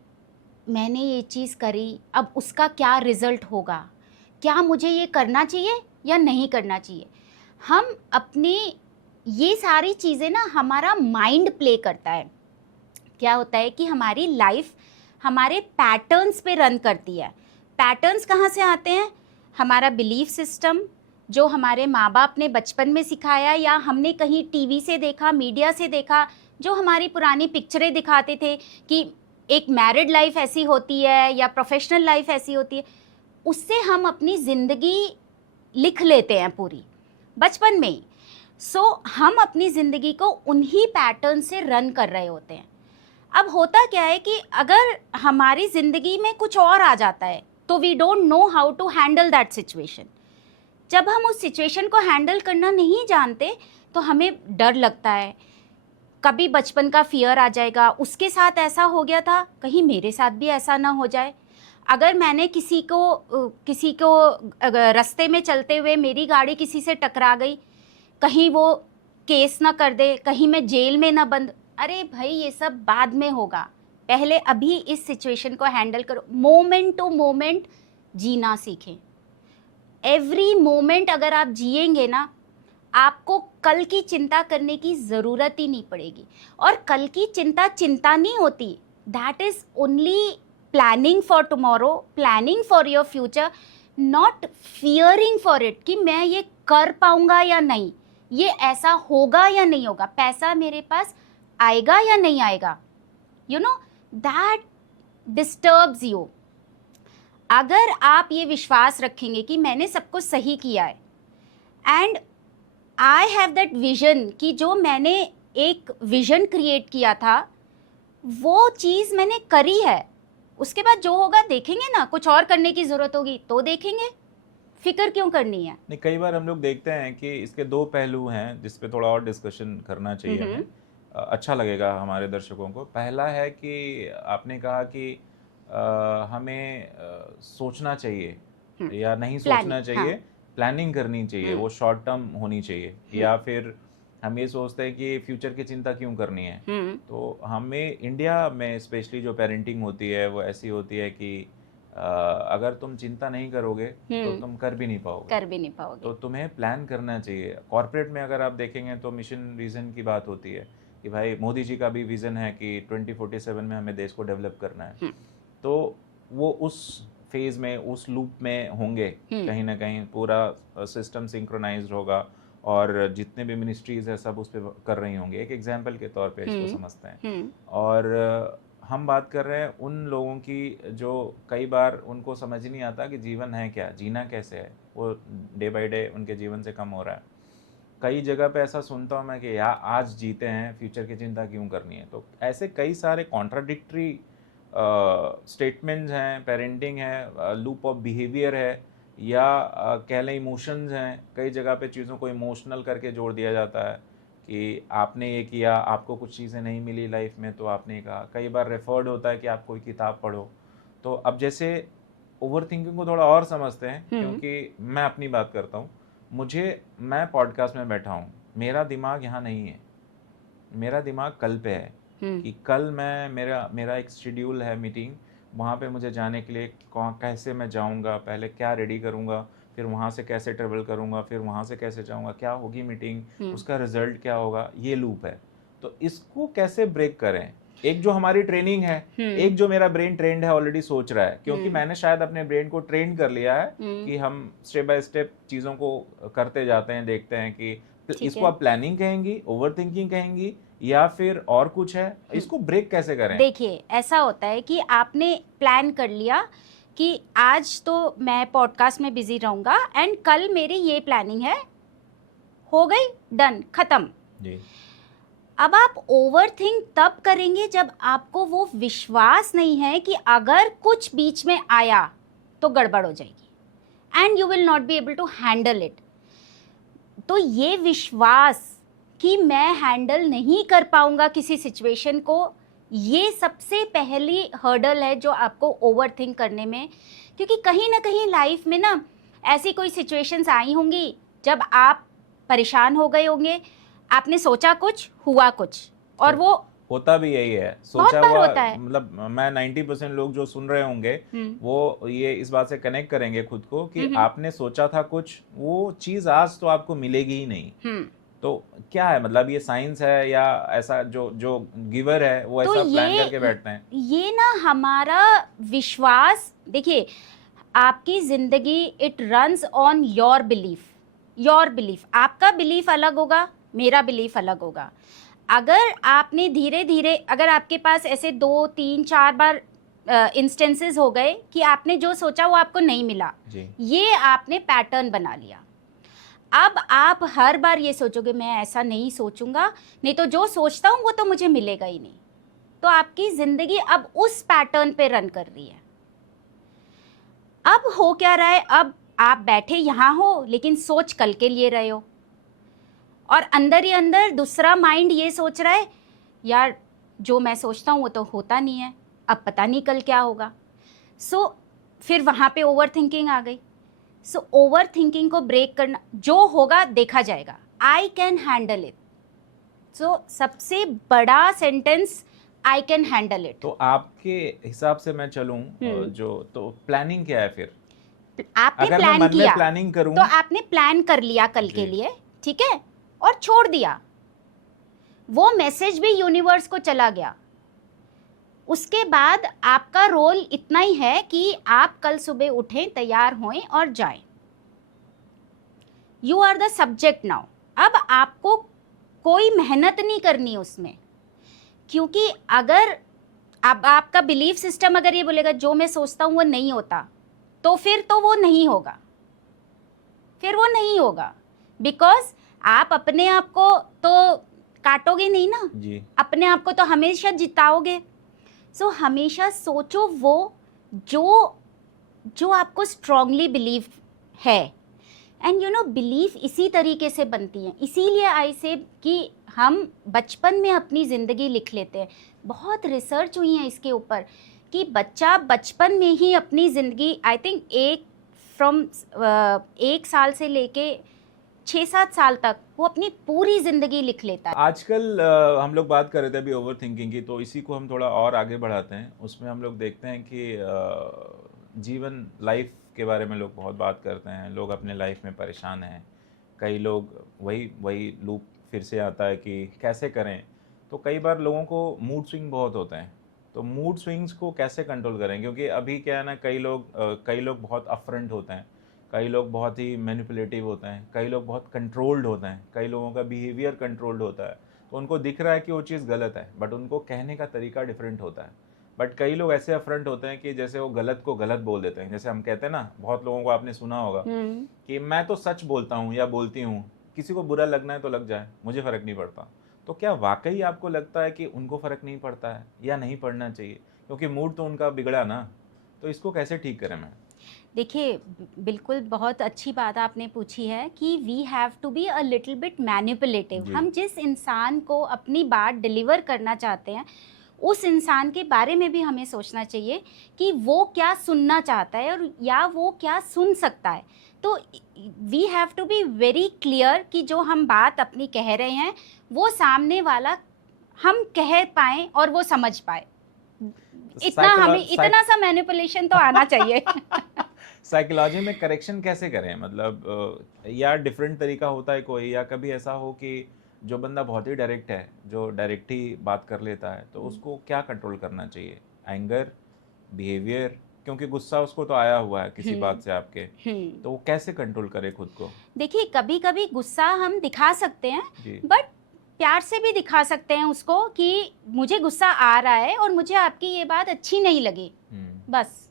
मैंने ये चीज़ करी, अब उसका क्या रिज़ल्ट होगा, क्या मुझे ये करना चाहिए या नहीं करना चाहिए। हम अपने ये सारी चीज़ें ना, हमारा माइंड प्ले करता है। क्या होता है कि हमारी लाइफ हमारे पैटर्न्स पे रन करती है। पैटर्न्स कहाँ से आते हैं? हमारा बिलीफ सिस्टम, जो हमारे माँ बाप ने बचपन में सिखाया या हमने कहीं टीवी से देखा, मीडिया से देखा, जो हमारी पुरानी पिक्चरें दिखाते थे कि एक मैरिड लाइफ ऐसी होती है या प्रोफेशनल लाइफ ऐसी होती है, उससे हम अपनी ज़िंदगी लिख लेते हैं पूरी बचपन में ही। सो हम अपनी ज़िंदगी को उन्हीं पैटर्न से रन कर रहे होते हैं। अब होता क्या है कि अगर हमारी ज़िंदगी में कुछ और आ जाता है तो we don't know how to handle that situation. जब हम उस सिचुएशन को हैंडल करना नहीं जानते तो हमें डर लगता है, कभी बचपन का फियर आ जाएगा, उसके साथ ऐसा हो गया था, कहीं मेरे साथ भी ऐसा ना हो जाए। अगर मैंने किसी को रास्ते में चलते हुए मेरी गाड़ी किसी से टकरा गई, कहीं वो केस ना कर दे, कहीं मैं जेल में ना बंद। अरे भाई ये सब बाद में होगा, पहले अभी इस सिचुएशन को हैंडल करो। मोमेंट टू मोमेंट जीना सीखें। एवरी मोमेंट अगर आप जिएंगे ना, आपको कल की चिंता करने की ज़रूरत ही नहीं पड़ेगी। और कल की चिंता नहीं होती, that is only planning for tomorrow, planning for your future, not fearing for it कि मैं ये कर पाऊंगा या नहीं, ये ऐसा होगा या नहीं होगा, पैसा मेरे पास आएगा या नहीं आएगा। You know that disturbs you. अगर आप ये विश्वास रखेंगे कि मैंने सब कुछ सही किया है and I have that vision, कि जो मैंने एक विजन क्रिएट किया था वो चीज़ मैंने करी है, उसके बाद जो होगा देखेंगे ना, कुछ और करने की ज़रूरत होगी तो देखेंगे, फिक्र क्यों करनी है। नहीं, कई बार हम लोग देखते हैं कि इसके दो पहलू हैं जिस पे थोड़ा और डिस्कशन करना चाहिए हमें, अच्छा लगेगा हमारे दर्शकों को। पहला है कि आपने कहा कि हमें सोचना चाहिए या नहीं सोचना चाहिए, प्लानिंग करनी चाहिए, वो शॉर्ट टर्म होनी चाहिए, या फिर हम ये सोचते हैं कि फ्यूचर की चिंता क्यों करनी है। तो हमें इंडिया में स्पेशली जो पेरेंटिंग होती है वो ऐसी होती है कि अगर तुम चिंता नहीं करोगे तो तुम कर भी नहीं पाओगे। तो तुम्हें प्लान करना चाहिए। कॉर्पोरेट में अगर आप देखेंगे तो मिशन विजन की बात होती है कि भाई मोदी जी का भी विजन है कि 2047 में हमें देश को डेवलप करना है। तो वो उस फेज में, उस लूप में होंगे, कहीं ना कहीं पूरा सिस्टम सिंक्रोनाइज्ड होगा और जितने भी मिनिस्ट्रीज है सब उस पर कर रही होंगी। एक एग्जाम्पल के तौर पे इसको समझते हैं। और हम बात कर रहे हैं उन लोगों की जो कई बार उनको समझ नहीं आता कि जीवन है क्या, जीना कैसे है, वो डे बाय डे उनके जीवन से कम हो रहा है। कई जगह पे ऐसा सुनता हूँ मैं कि यार आज जीते हैं, फ्यूचर की चिंता क्यों करनी है। तो ऐसे कई सारे कॉन्ट्राडिक्टरी स्टेटमेंट्स हैं, पेरेंटिंग है, लूप ऑफ बिहेवियर है, या कह लें इमोशंस हैं। कई जगह पे चीज़ों को इमोशनल करके जोड़ दिया जाता है कि आपने ये किया, आपको कुछ चीज़ें नहीं मिली लाइफ में तो आपने ये कहा। कई बार रेफर्ड होता है कि आप कोई किताब पढ़ो। तो अब जैसे ओवर थिंकिंग को थोड़ा और समझते हैं, क्योंकि मैं अपनी बात करता हूँ। मैं पॉडकास्ट में बैठा हूँ, मेरा दिमाग यहाँ नहीं है, मेरा दिमाग कल पे है कि कल मेरा एक शेड्यूल है मीटिंग, वहाँ पे मुझे जाने के लिए कैसे मैं जाऊँगा, पहले क्या रेडी करूँगा, फिर वहाँ से कैसे ट्रेवल करूँगा, फिर वहाँ से कैसे जाऊँगा, क्या होगी मीटिंग, उसका रिजल्ट क्या होगा, ये लूप है। तो इसको कैसे ब्रेक करें? एक जो हमारी ट्रेनिंग है, एक जो मेरा ब्रेन ट्रेंड है, ऑलरेडी सोच रहा है, क्योंकि मैंने शायद अपने ब्रेन को ट्रेन कर लिया है कि हम स्टेप बाय स्टेप चीज़ों को करते जाते हैं, देखते हैं कि इसको आप प्लानिंग कहेंगी, ओवर थिंकिंग कहेंगी, या फिर और कुछ है। इसको ब्रेक कैसे करें? देखिए, ऐसा होता है कि आपने प्लान कर लिया कि आज तो मैं पॉडकास्ट में बिजी रहूंगा एंड कल मेरी ये प्लानिंग है, हो गई, डन, खत्म जी। अब आप ओवर थिंक तब करेंगे जब आपको वो विश्वास नहीं है कि अगर कुछ बीच में आया तो गड़बड़ हो जाएगी and you will not be able to handle it. तो ये विश्वास कि मैं हैंडल नहीं कर पाऊंगा किसी सिचुएशन को, ये सबसे पहली हर्डल है जो आपको ओवर थिंक करने में। क्योंकि कहीं ना कहीं लाइफ में ना ऐसी कोई सिचुएशंस आई होंगी जब आप परेशान हो गए होंगे, आपने सोचा कुछ, हुआ कुछ, और वो होता भी यही है, सोचा हुआ। मतलब मैं 90% लोग जो सुन रहे होंगे वो ये इस बात से कनेक्ट करेंगे खुद को कि आपने सोचा था कुछ, वो चीज आज तो आपको मिलेगी ही नहीं। तो क्या है, मतलब ये साइंस है या ऐसा जो गिवर है वो तो ऐसा प्लान करके बैठते हैं? ये ना हमारा विश्वास, देखिए आपकी जिंदगी it runs on your belief. आपका बिलीफ अलग होगा, मेरा बिलीफ अलग होगा। अगर आपने धीरे धीरे, अगर आपके पास ऐसे 2, 3, 4 बार इंस्टेंसेस हो गए कि आपने जो सोचा वो आपको नहीं मिला, ये आपने पैटर्न बना लिया। अब आप हर बार ये सोचोगे मैं ऐसा नहीं सोचूंगा, नहीं तो जो सोचता हूँ वो तो मुझे मिलेगा ही नहीं। तो आपकी जिंदगी अब उस पैटर्न पे रन कर रही है। अब हो क्या रहा है, अब आप बैठे यहाँ हो लेकिन सोच कल के लिए रहे हो, और अंदर ही अंदर दूसरा माइंड ये सोच रहा है यार जो मैं सोचता हूँ वो तो होता नहीं है, अब पता नहीं कल क्या होगा। सो फिर वहाँ पे ओवर थिंकिंग आ गई। सो ओवर थिंकिंग को ब्रेक करना, जो होगा देखा जाएगा, आई कैन हैंडल इट। सो सबसे बड़ा sentence, I can handle it. तो आपके हिसाब से मैं चलूं, जो तो प्लानिंग क्या है फिर? आपने अगर प्लान मैं मन किया में प्लानिंग करूं, तो आपने प्लान कर लिया कल के लिए, ठीक है, और छोड़ दिया, वो मैसेज भी यूनिवर्स को चला गया। उसके बाद आपका रोल इतना ही है कि आप कल सुबह उठें, तैयार होएं और जाएं। You are the subject now. अब आपको कोई मेहनत नहीं करनी उसमें, क्योंकि अगर अब आपका बिलीफ सिस्टम अगर ये बोलेगा जो मैं सोचता हूं वो नहीं होता, तो फिर तो वो नहीं होगा, फिर वो नहीं होगा। बिकॉज आप अपने आप को तो काटोगे नहीं ना जी। अपने आप को तो हमेशा जिताओगे। सो हमेशा सोचो वो जो आपको स्ट्रांगली बिलीव है। एंड यू नो बिलीफ इसी तरीके से बनती है, इसीलिए आई से कि हम बचपन में अपनी ज़िंदगी लिख लेते हैं। बहुत रिसर्च हुई है इसके ऊपर कि बच्चा बचपन में ही अपनी ज़िंदगी, आई थिंक 1 साल से लेके 6-7 साल तक वो अपनी पूरी ज़िंदगी लिख लेता है। आजकल हम लोग बात कर रहे थे अभी ओवर थिंकिंग की, तो इसी को हम थोड़ा और आगे बढ़ाते हैं। उसमें हम लोग देखते हैं कि जीवन लाइफ के बारे में लोग बहुत बात करते हैं, लोग अपने लाइफ में परेशान हैं, कई लोग वही वही लूप फिर से आता है कि कैसे करें। तो कई बार लोगों को मूड स्विंग बहुत होते हैं, तो मूड स्विंग्स को कैसे कंट्रोल करें? क्योंकि अभी क्या है ना, कई लोग बहुत अपफ्रंट होते हैं, कई लोग बहुत ही मैनिपुलेटिव होते हैं, कई लोग बहुत कंट्रोल्ड होते हैं, कई लोगों का बिहेवियर कंट्रोल्ड होता है। तो उनको दिख रहा है कि वो चीज़ गलत है, बट उनको कहने का तरीका डिफरेंट होता है। बट कई लोग ऐसे अपफ्रंट होते हैं कि जैसे वो गलत को गलत बोल देते हैं। जैसे हम कहते हैं ना, बहुत लोगों को आपने सुना होगा कि मैं तो सच बोलता हूँ या बोलती हूँ, किसी को बुरा लगना है तो लग जाए, मुझे फ़र्क नहीं पड़ता। तो क्या वाकई आपको लगता है कि उनको फ़र्क नहीं पड़ता है या नहीं पड़ना चाहिए? क्योंकि मूड तो उनका बिगड़ा ना, तो इसको कैसे ठीक करें मैं? देखिए, बिल्कुल बहुत अच्छी बात आपने पूछी है कि we have to be a little bit manipulative. जी। हम जिस इंसान को अपनी बात डिलीवर करना चाहते हैं, उस इंसान के बारे में भी हमें सोचना चाहिए कि वो क्या सुनना चाहता है और या वो क्या सुन सकता है। तो we have to be very clear कि जो हम बात अपनी कह रहे हैं वो सामने वाला हम कह पाएँ और वो समझ पाए। इतना हमें इतना सा मैनिपुलेशन तो आना चाहिए। साइकोलॉजी में करेक्शन कैसे करें? मतलब या डिफरेंट तरीका होता है कोई, या कभी ऐसा हो कि जो बंदा बहुत ही डायरेक्ट है, जो डायरेक्ट ही बात कर लेता है, तो उसको क्या कंट्रोल करना चाहिए? Anger, behaviour? क्योंकि गुस्सा उसको तो आया हुआ है किसी बात से आपके, तो वो कैसे कंट्रोल करे खुद को? देखिए, कभी कभी गुस्सा हम दिखा सकते हैं, जी। बट प्यार से भी दिखा सकते हैं उसको कि मुझे गुस्सा आ रहा है और मुझे आपकी ये बात अच्छी नहीं लगी। बस।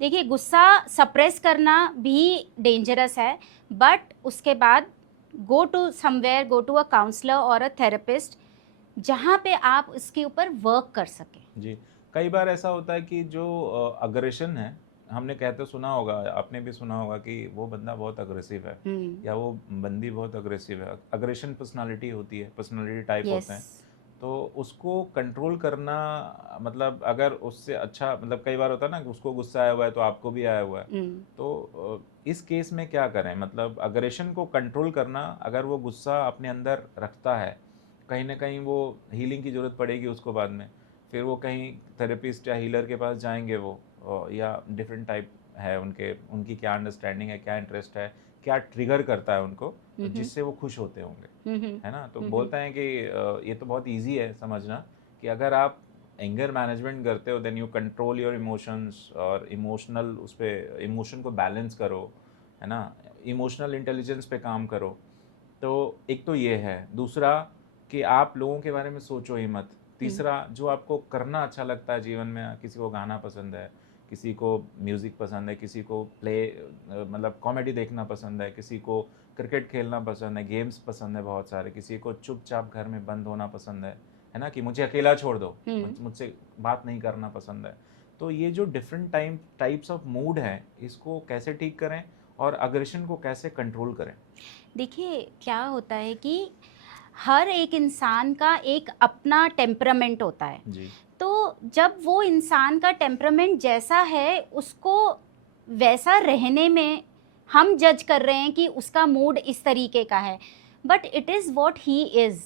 देखिए, गुस्सा सप्रेस करना भी डेंजरस है, बट उसके बाद go to somewhere, go to a counsellor और अ थेरेपिस्ट, जहाँ पे आप उसके ऊपर वर्क कर सकें। जी। कई बार ऐसा होता है कि जो अग्रेशन है, हमने कहते सुना होगा, आपने भी सुना होगा कि वो बंदा बहुत अग्रेसिव है या वो बंदी बहुत अग्रेसिव है। अग्रेशन पर्सनालिटी होती है, पर्सनालिटी टाइप होते हैं। यस। तो उसको कंट्रोल करना, मतलब अगर उससे अच्छा, मतलब कई बार होता है ना कि उसको गुस्सा आया हुआ है तो आपको भी आया हुआ है। तो इस केस में क्या करें? मतलब अग्रेशन को कंट्रोल करना, अगर वो गुस्सा अपने अंदर रखता है, कहीं ना कहीं वो हीलिंग की ज़रूरत पड़ेगी उसको बाद में। फिर वो कहीं थेरेपिस्ट या हीलर के पास जाएंगे वो, या डिफरेंट टाइप है उनके, उनकी क्या अंडरस्टैंडिंग है, क्या इंटरेस्ट है, क्या ट्रिगर करता है उनको, तो जिससे वो खुश होते होंगे, है ना? तो बोलते हैं कि ये तो बहुत इजी है समझना कि अगर आप एंगर मैनेजमेंट करते हो, then you control your emotions, और इमोशनल उस पर इमोशन को बैलेंस करो, है ना? इमोशनल इंटेलिजेंस पे काम करो। तो एक तो ये है। दूसरा कि आप लोगों के बारे में सोचो ही मत। तीसरा, जो आपको करना अच्छा लगता है जीवन में, किसी को गाना पसंद है, किसी को म्यूज़िक पसंद है, किसी को मतलब कॉमेडी देखना पसंद है, किसी को क्रिकेट खेलना पसंद है, गेम्स पसंद है बहुत सारे, किसी को चुपचाप घर में बंद होना पसंद है ना? कि मुझे अकेला छोड़ दो, मुझसे बात नहीं करना पसंद है। तो ये जो डिफरेंट टाइप्स ऑफ मूड है, इसको कैसे ठीक करें और अग्रेशन को कैसे कंट्रोल करें? देखिए, क्या होता है कि हर एक इंसान का एक अपना टेम्परामेंट होता है। जी। तो जब वो इंसान का टेम्परामेंट जैसा है, उसको वैसा रहने में हम जज कर रहे हैं कि उसका मूड इस तरीके का है, but it is what he is.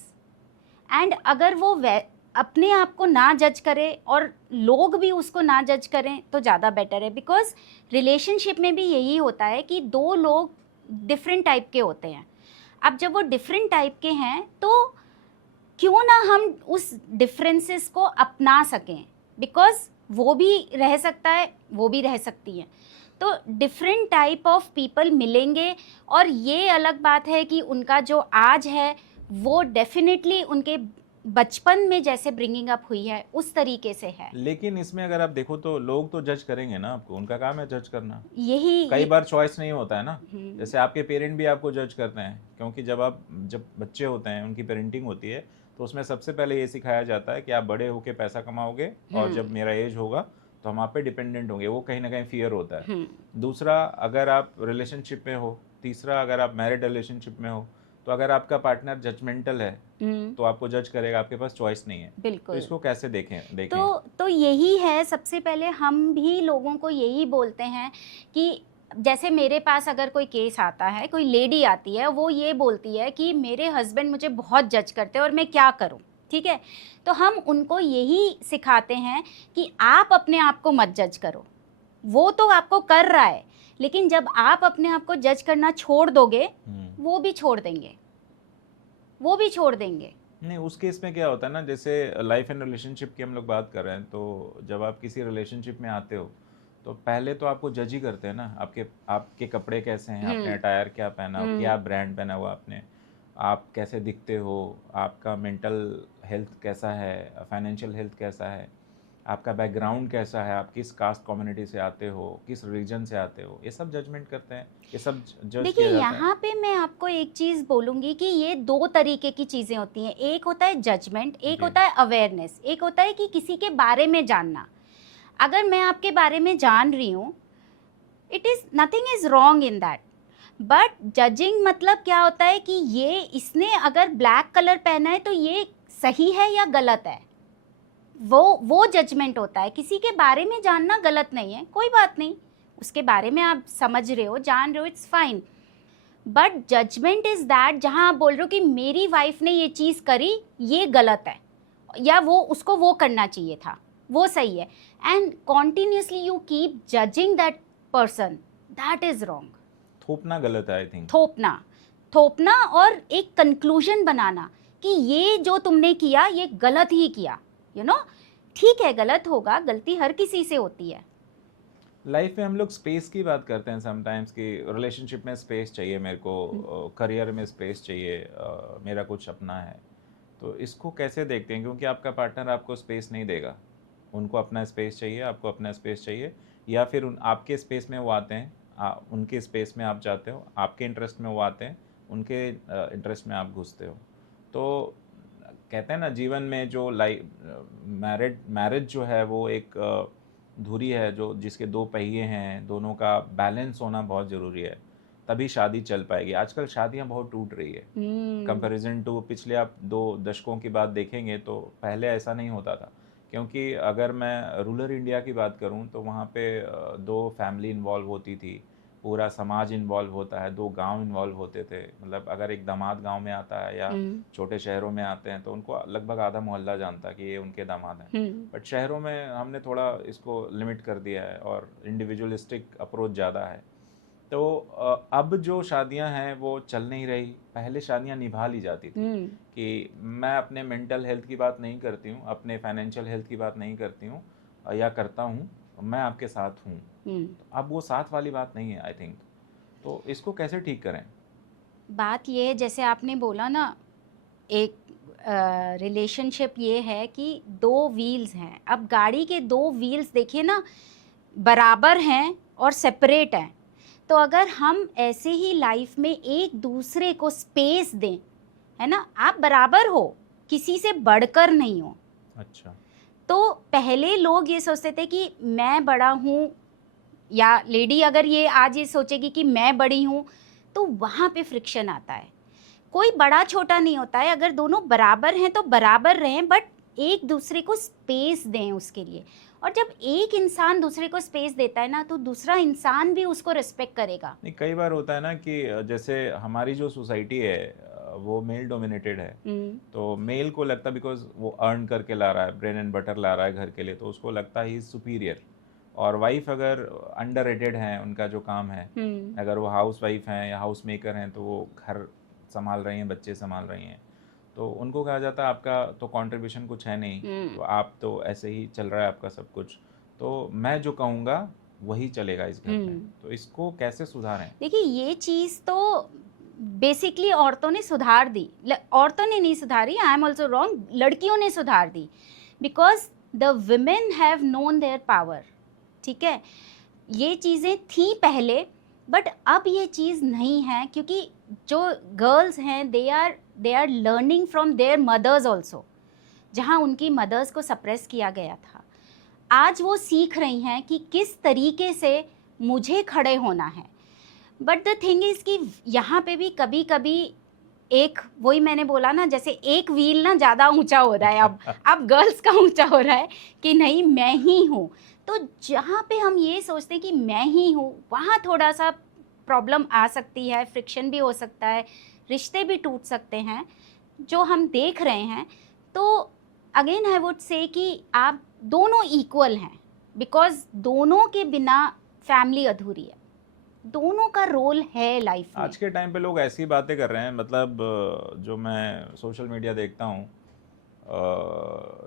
And अगर वो अपने आप को ना जज करे और लोग भी उसको ना जज करें तो ज़्यादा बेटर है, बिकॉज रिलेशनशिप में भी यही होता है कि दो लोग डिफरेंट टाइप के होते हैं। अब जब वो डिफरेंट टाइप के हैं तो क्यों ना हम उस डिफरेंसेस को अपना सकें, बिकॉज वो भी रह सकता है, वो भी रह सकती है। तो डिफरेंट टाइप ऑफ पीपल मिलेंगे, और ये अलग बात है कि उनका जो आज है वो डेफिनेटली उनके बचपन में जैसे ब्रिंगिंग अप हुई है उस तरीके से है। लेकिन इसमें अगर आप देखो तो लोग तो जज करेंगे ना आपको, उनका काम है जज करना। यही कई बार चॉइस नहीं होता है ना। हम्म, जैसे आपके पेरेंट भी आपको जज करते हैं, क्योंकि जब बच्चे होते हैं, उनकी पेरेंटिंग होती है, तो उसमें सबसे पहले ये सिखाया जाता है कि आप बड़े होके पैसा कमाओगे और जब मेरा एज होगा तो हम आप पे डिपेंडेंट होंगे। वो कहीं ना कहीं फियर होता है। दूसरा, अगर आप रिलेशनशिप में हो, तीसरा अगर आप मैरिड रिलेशनशिप में हो, तो अगर आपका पार्टनर जजमेंटल है तो आपको जज करेगा, आपके पास चॉइस नहीं है। तो बिल्कुल। इसको कैसे देखें? तो यही है, सबसे पहले हम भी लोगों को यही बोलते हैं कि जैसे मेरे पास अगर कोई केस आता है, कोई लेडी आती है, वो ये बोलती है कि मेरे हस्बैंड मुझे बहुत जज करते हैं और मैं क्या करूं, ठीक है? तो हम उनको यही सिखाते हैं कि आप अपने आप को मत जज करो, वो तो आपको कर रहा है, लेकिन जब आप अपने आप को जज करना छोड़ दोगे, वो भी छोड़ देंगे, वो भी छोड़ देंगे। नहीं, उस केस में क्या होता है ना, जैसे लाइफ एंड रिलेशनशिप की हम लोग बात कर रहे हैं, तो जब आप किसी रिलेशनशिप में आते हो तो पहले तो आपको जज ही करते हैं ना, आपके आपके कपड़े कैसे हैं, आपने अटायर क्या पहना हो, क्या ब्रांड पहना हुआ आपने, आप कैसे दिखते हो, आपका मेंटल हेल्थ कैसा है, फाइनेंशियल हेल्थ कैसा है, आपका बैकग्राउंड कैसा है, आप किस कास्ट कम्युनिटी से आते हो, किस रीजन से आते हो, ये सब जजमेंट करते हैं, ये सब जज देखिए, किया जाता है। यहाँ पे मैं आपको एक चीज़ बोलूँगी कि ये दो तरीके की चीज़ें होती हैं। एक होता है जजमेंट, एक जी। होता है अवेयरनेस, एक होता है कि किसी के बारे में जानना। अगर मैं आपके बारे में जान रही हूँ, it is nothing is wrong in that, but judging मतलब क्या होता है कि ये इसने अगर ब्लैक कलर पहना है तो ये सही है या गलत है, वो जजमेंट होता है। किसी के बारे में जानना गलत नहीं है, कोई बात नहीं, उसके बारे में आप समझ रहे हो, जान रहे हो, it's fine. But judgement is that जहाँ आप बोल रहे हो कि मेरी वाइफ ने ये चीज़ करी, ये गलत है, या वो उसको वो करना चाहिए था, वो सही है, and continuously you keep judging that person, that is wrong. थोपना गलत है, आई थिंक। थोपना, थोपना और एक कंक्लूजन बनाना कि ये जो तुमने किया ये गलत ही किया, यू नो। ठीक है, गलत होगा, गलती हर किसी से होती है। लाइफ में हम लोग स्पेस की बात करते हैं समटाइम्स कि रिलेशनशिप में स्पेस चाहिए मेरे को, करियर में स्पेस चाहिए, मेरा कुछ अपना है, तो इसको कैसे देखते हैं? क्योंकि आपका पार्टनर आपको स्पेस नहीं देगा, उनको अपना स्पेस चाहिए, आपको अपना स्पेस चाहिए, या फिर उन आपके स्पेस में वो आते हैं, उनके स्पेस में आप जाते हो, आपके इंटरेस्ट में वो आते हैं, उनके इंटरेस्ट में आप घुसते हो। तो कहते हैं ना, जीवन में जो मैरिज जो है वो एक धुरी है, जो जिसके दो पहिए हैं, दोनों का बैलेंस होना बहुत ज़रूरी है, तभी शादी चल पाएगी। आजकल शादियां बहुत टूट रही है, कंपैरिजन टू पिछले आप 2 दशकों की बात देखेंगे तो पहले ऐसा नहीं होता था। क्योंकि अगर मैं रूरल इंडिया की बात करूं तो वहाँ पे 2 फैमिली इन्वॉल्व होती थी, पूरा समाज इन्वॉल्व होता है, 2 गांव इन्वॉल्व होते थे। मतलब अगर एक दामाद गांव में आता है या छोटे शहरों में आते हैं तो उनको लगभग आधा मोहल्ला जानता है कि ये उनके दामाद हैं। बट शहरों में हमने थोड़ा इसको लिमिट कर दिया है और इंडिविजुअलिस्टिक अप्रोच ज़्यादा है। तो अब जो शादियां हैं वो चल नहीं रही। पहले शादियां निभा ली जाती थी कि मैं अपने मेंटल हेल्थ की बात नहीं करती हूँ, अपने फाइनेंशियल हेल्थ की बात नहीं करती हूँ, या करता हूँ, मैं आपके साथ हूँ। तो अब वो साथ वाली बात नहीं है, आई थिंक। तो इसको कैसे ठीक करें? बात ये है, जैसे आपने बोला ना, एक रिलेशनशिप ये है कि 2 व्हील्स हैं। अब गाड़ी के 2 व्हील्स देखिए ना, बराबर हैं और सेपरेट हैं। तो अगर हम ऐसे ही लाइफ में एक दूसरे को स्पेस दें, है ना, आप बराबर हो, किसी से बढ़कर नहीं हो। अच्छा। तो पहले लोग ये सोचते थे कि मैं बड़ा हूँ, या लेडी अगर ये आज ये सोचेगी कि मैं बड़ी हूँ, तो वहाँ पे फ्रिक्शन आता है। कोई बड़ा छोटा नहीं होता है, अगर दोनों बराबर हैं तो बराबर रहें, बट एक दूसरे को स्पेस दें उसके लिए। और जब एक इंसान दूसरे को स्पेस देता है ना, तो दूसरा इंसान भी उसको रिस्पेक्ट करेगा। नहीं, कई बार होता है ना कि जैसे हमारी जो सोसाइटी है वो मेल डोमिनेटेड है। तो मेल को लगता है बिकॉज वो अर्न करके ला रहा है, ब्रेड एंड बटर ला रहा है घर के लिए, तो उसको लगता है ही इज सुपीरियर। और वाइफ अगर अंडररेटेड है, उनका जो काम है, अगर वो हाउस वाइफ हैं या हाउस मेकर हैं, तो वो घर संभाल रही हैं, बच्चे संभाल रही हैं, तो उनको कहा जाता है आपका तो कंट्रीब्यूशन कुछ है नहीं, तो आप तो ऐसे ही चल रहा है आपका सब कुछ, तो मैं जो कहूँगा वही चलेगा इस घर में। तो इसको कैसे सुधारें? देखिए, ये चीज़ तो बेसिकली औरतों ने सुधार दी। औरतों ने नहीं सुधारी, आई एम ऑल्सो रॉन्ग, लड़कियों ने सुधार दी, because the women have known their power. ठीक है, ये चीज़ें थी पहले, बट अब ये चीज़ नहीं है, क्योंकि जो गर्ल्स हैं they are learning from their mothers also. जहाँ उनकी मदर्स को सप्रेस किया गया था, आज वो सीख रही हैं कि किस तरीके से मुझे खड़े होना है। बट द थिंग इज़ कि यहाँ पे भी कभी कभी एक, वही मैंने बोला ना, जैसे एक व्हील ना ज़्यादा ऊंचा हो रहा है, अब गर्ल्स का ऊंचा हो रहा है कि नहीं मैं ही हूँ। तो जहाँ पे हम ये सोचते हैं कि मैं ही हूँ, वहाँ थोड़ा सा प्रॉब्लम आ सकती है, फ्रिक्शन भी हो सकता है, रिश्ते भी टूट सकते हैं, जो हम देख रहे हैं। तो अगेन आई वुड से कि आप दोनों इक्वल हैं, बिकॉज दोनों के बिना फैमिली अधूरी है, दोनों का रोल है लाइफ में। आज के टाइम पे लोग ऐसी बातें कर रहे हैं, मतलब जो मैं सोशल मीडिया देखता हूँ,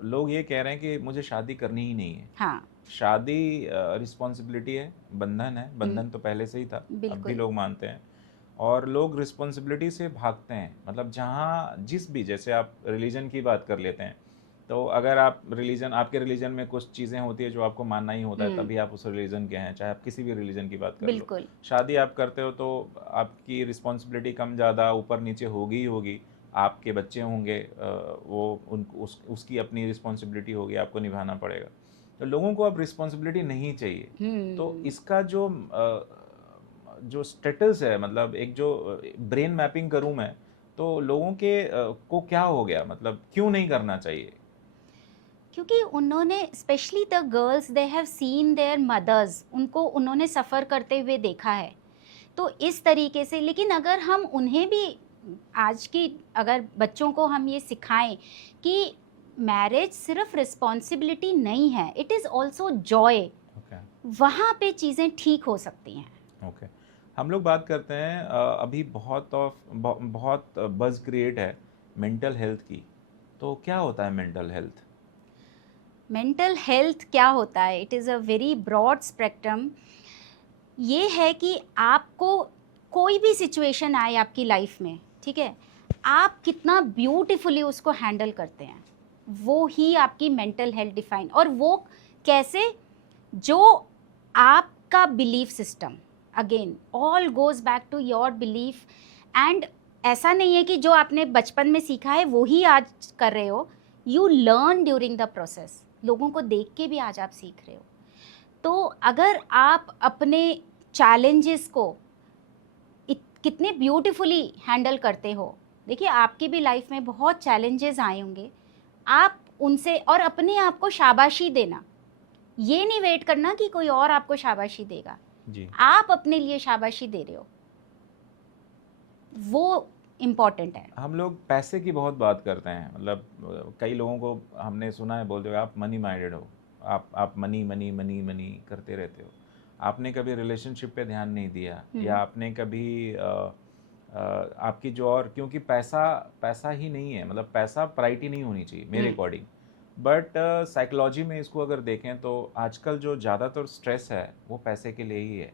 लोग ये कह रहे हैं कि मुझे शादी करनी ही नहीं है। हाँ शादी रिस्पॉन्सिबिलिटी है, बंधन है, बंधन तो पहले से ही था, अब भी बिल्कुल। लोग मानते हैं। और लोग रिस्पॉन्सिबिलिटी से भागते हैं, मतलब जहाँ जिस भी, जैसे आप रिलीजन की बात कर लेते हैं, तो अगर आप रिलीजन, आपके रिलीजन में कुछ चीज़ें होती है जो आपको मानना ही होता है, तभी आप उस रिलीजन के हैं, चाहे आप किसी भी रिलीजन की बात कर लो। बिल्कुल। शादी आप करते हो तो आपकी रिस्पॉन्सिबिलिटी कम ज़्यादा ऊपर नीचे होगी ही होगी, आपके बच्चे होंगे, वो उसकी अपनी रिस्पॉन्सिबिलिटी होगी, आपको निभाना पड़ेगा। तो लोगों को अब रिस्पॉन्सिबिलिटी नहीं चाहिए। तो इसका जो स्टेटस है, मतलब एक जो ब्रेन मैपिंग करूं मैं, तो लोगों के को क्या हो गया, मतलब क्यों नहीं करना चाहिए? क्योंकि उन्होंने specially the girls they have seen their mothers, उनको उन्होंने सफ़र करते हुए देखा है, तो इस तरीके से। लेकिन अगर हम उन्हें भी आज की अगर बच्चों को हम ये सिखाएं कि मैरिज सिर्फ रिस्पॉन्सिबिलिटी नहीं है, it is also Joy, okay वहाँ पे चीज़ें ठीक हो सकती हैं। ओके। हम लोग बात करते हैं अभी बहुत बज़ क्रिएट है मेंटल हेल्थ की। तो क्या होता है मेंटल हेल्थ? मेंटल हेल्थ क्या होता है? It is a very broad spectrum. ये है कि आपको कोई भी सिचुएशन आए आपकी लाइफ में, ठीक है, आप कितना ब्यूटीफुली उसको हैंडल करते हैं, वो ही आपकी मेंटल हेल्थ डिफाइन। और वो कैसे? जो आपका belief system, again all goes back to your belief. And ऐसा नहीं है कि जो आपने बचपन में सीखा है वो ही आज कर रहे हो, you learn during the process. लोगों को देख के भी आज आप सीख रहे हो। तो अगर आप अपने चैलेंजेस को कितने ब्यूटीफुली हैंडल करते हो, देखिए आपकी भी लाइफ में बहुत चैलेंजेस आए होंगे, आप उनसे, और अपने आप को शाबाशी देना, ये नहीं वेट करना कि कोई और आपको शाबाशी देगा, जी। आप अपने लिए शाबाशी दे रहे हो, वो इम्पॉर्टेंट है। हम लोग पैसे की बहुत बात करते हैं, मतलब कई लोगों को हमने सुना है बोलते हुए, आप मनी माइंडेड हो, आप मनी मनी मनी मनी करते रहते हो। आपने कभी रिलेशनशिप पे ध्यान नहीं दिया, या आपने कभी आपकी जो, और क्योंकि पैसा पैसा ही नहीं है, मतलब पैसा प्रायोरिटी नहीं होनी चाहिए मेरे अकॉर्डिंग। बट साइकोलॉजी में इसको अगर देखें तो आजकल जो ज़्यादातर स्ट्रेस है वो पैसे के लिए ही है।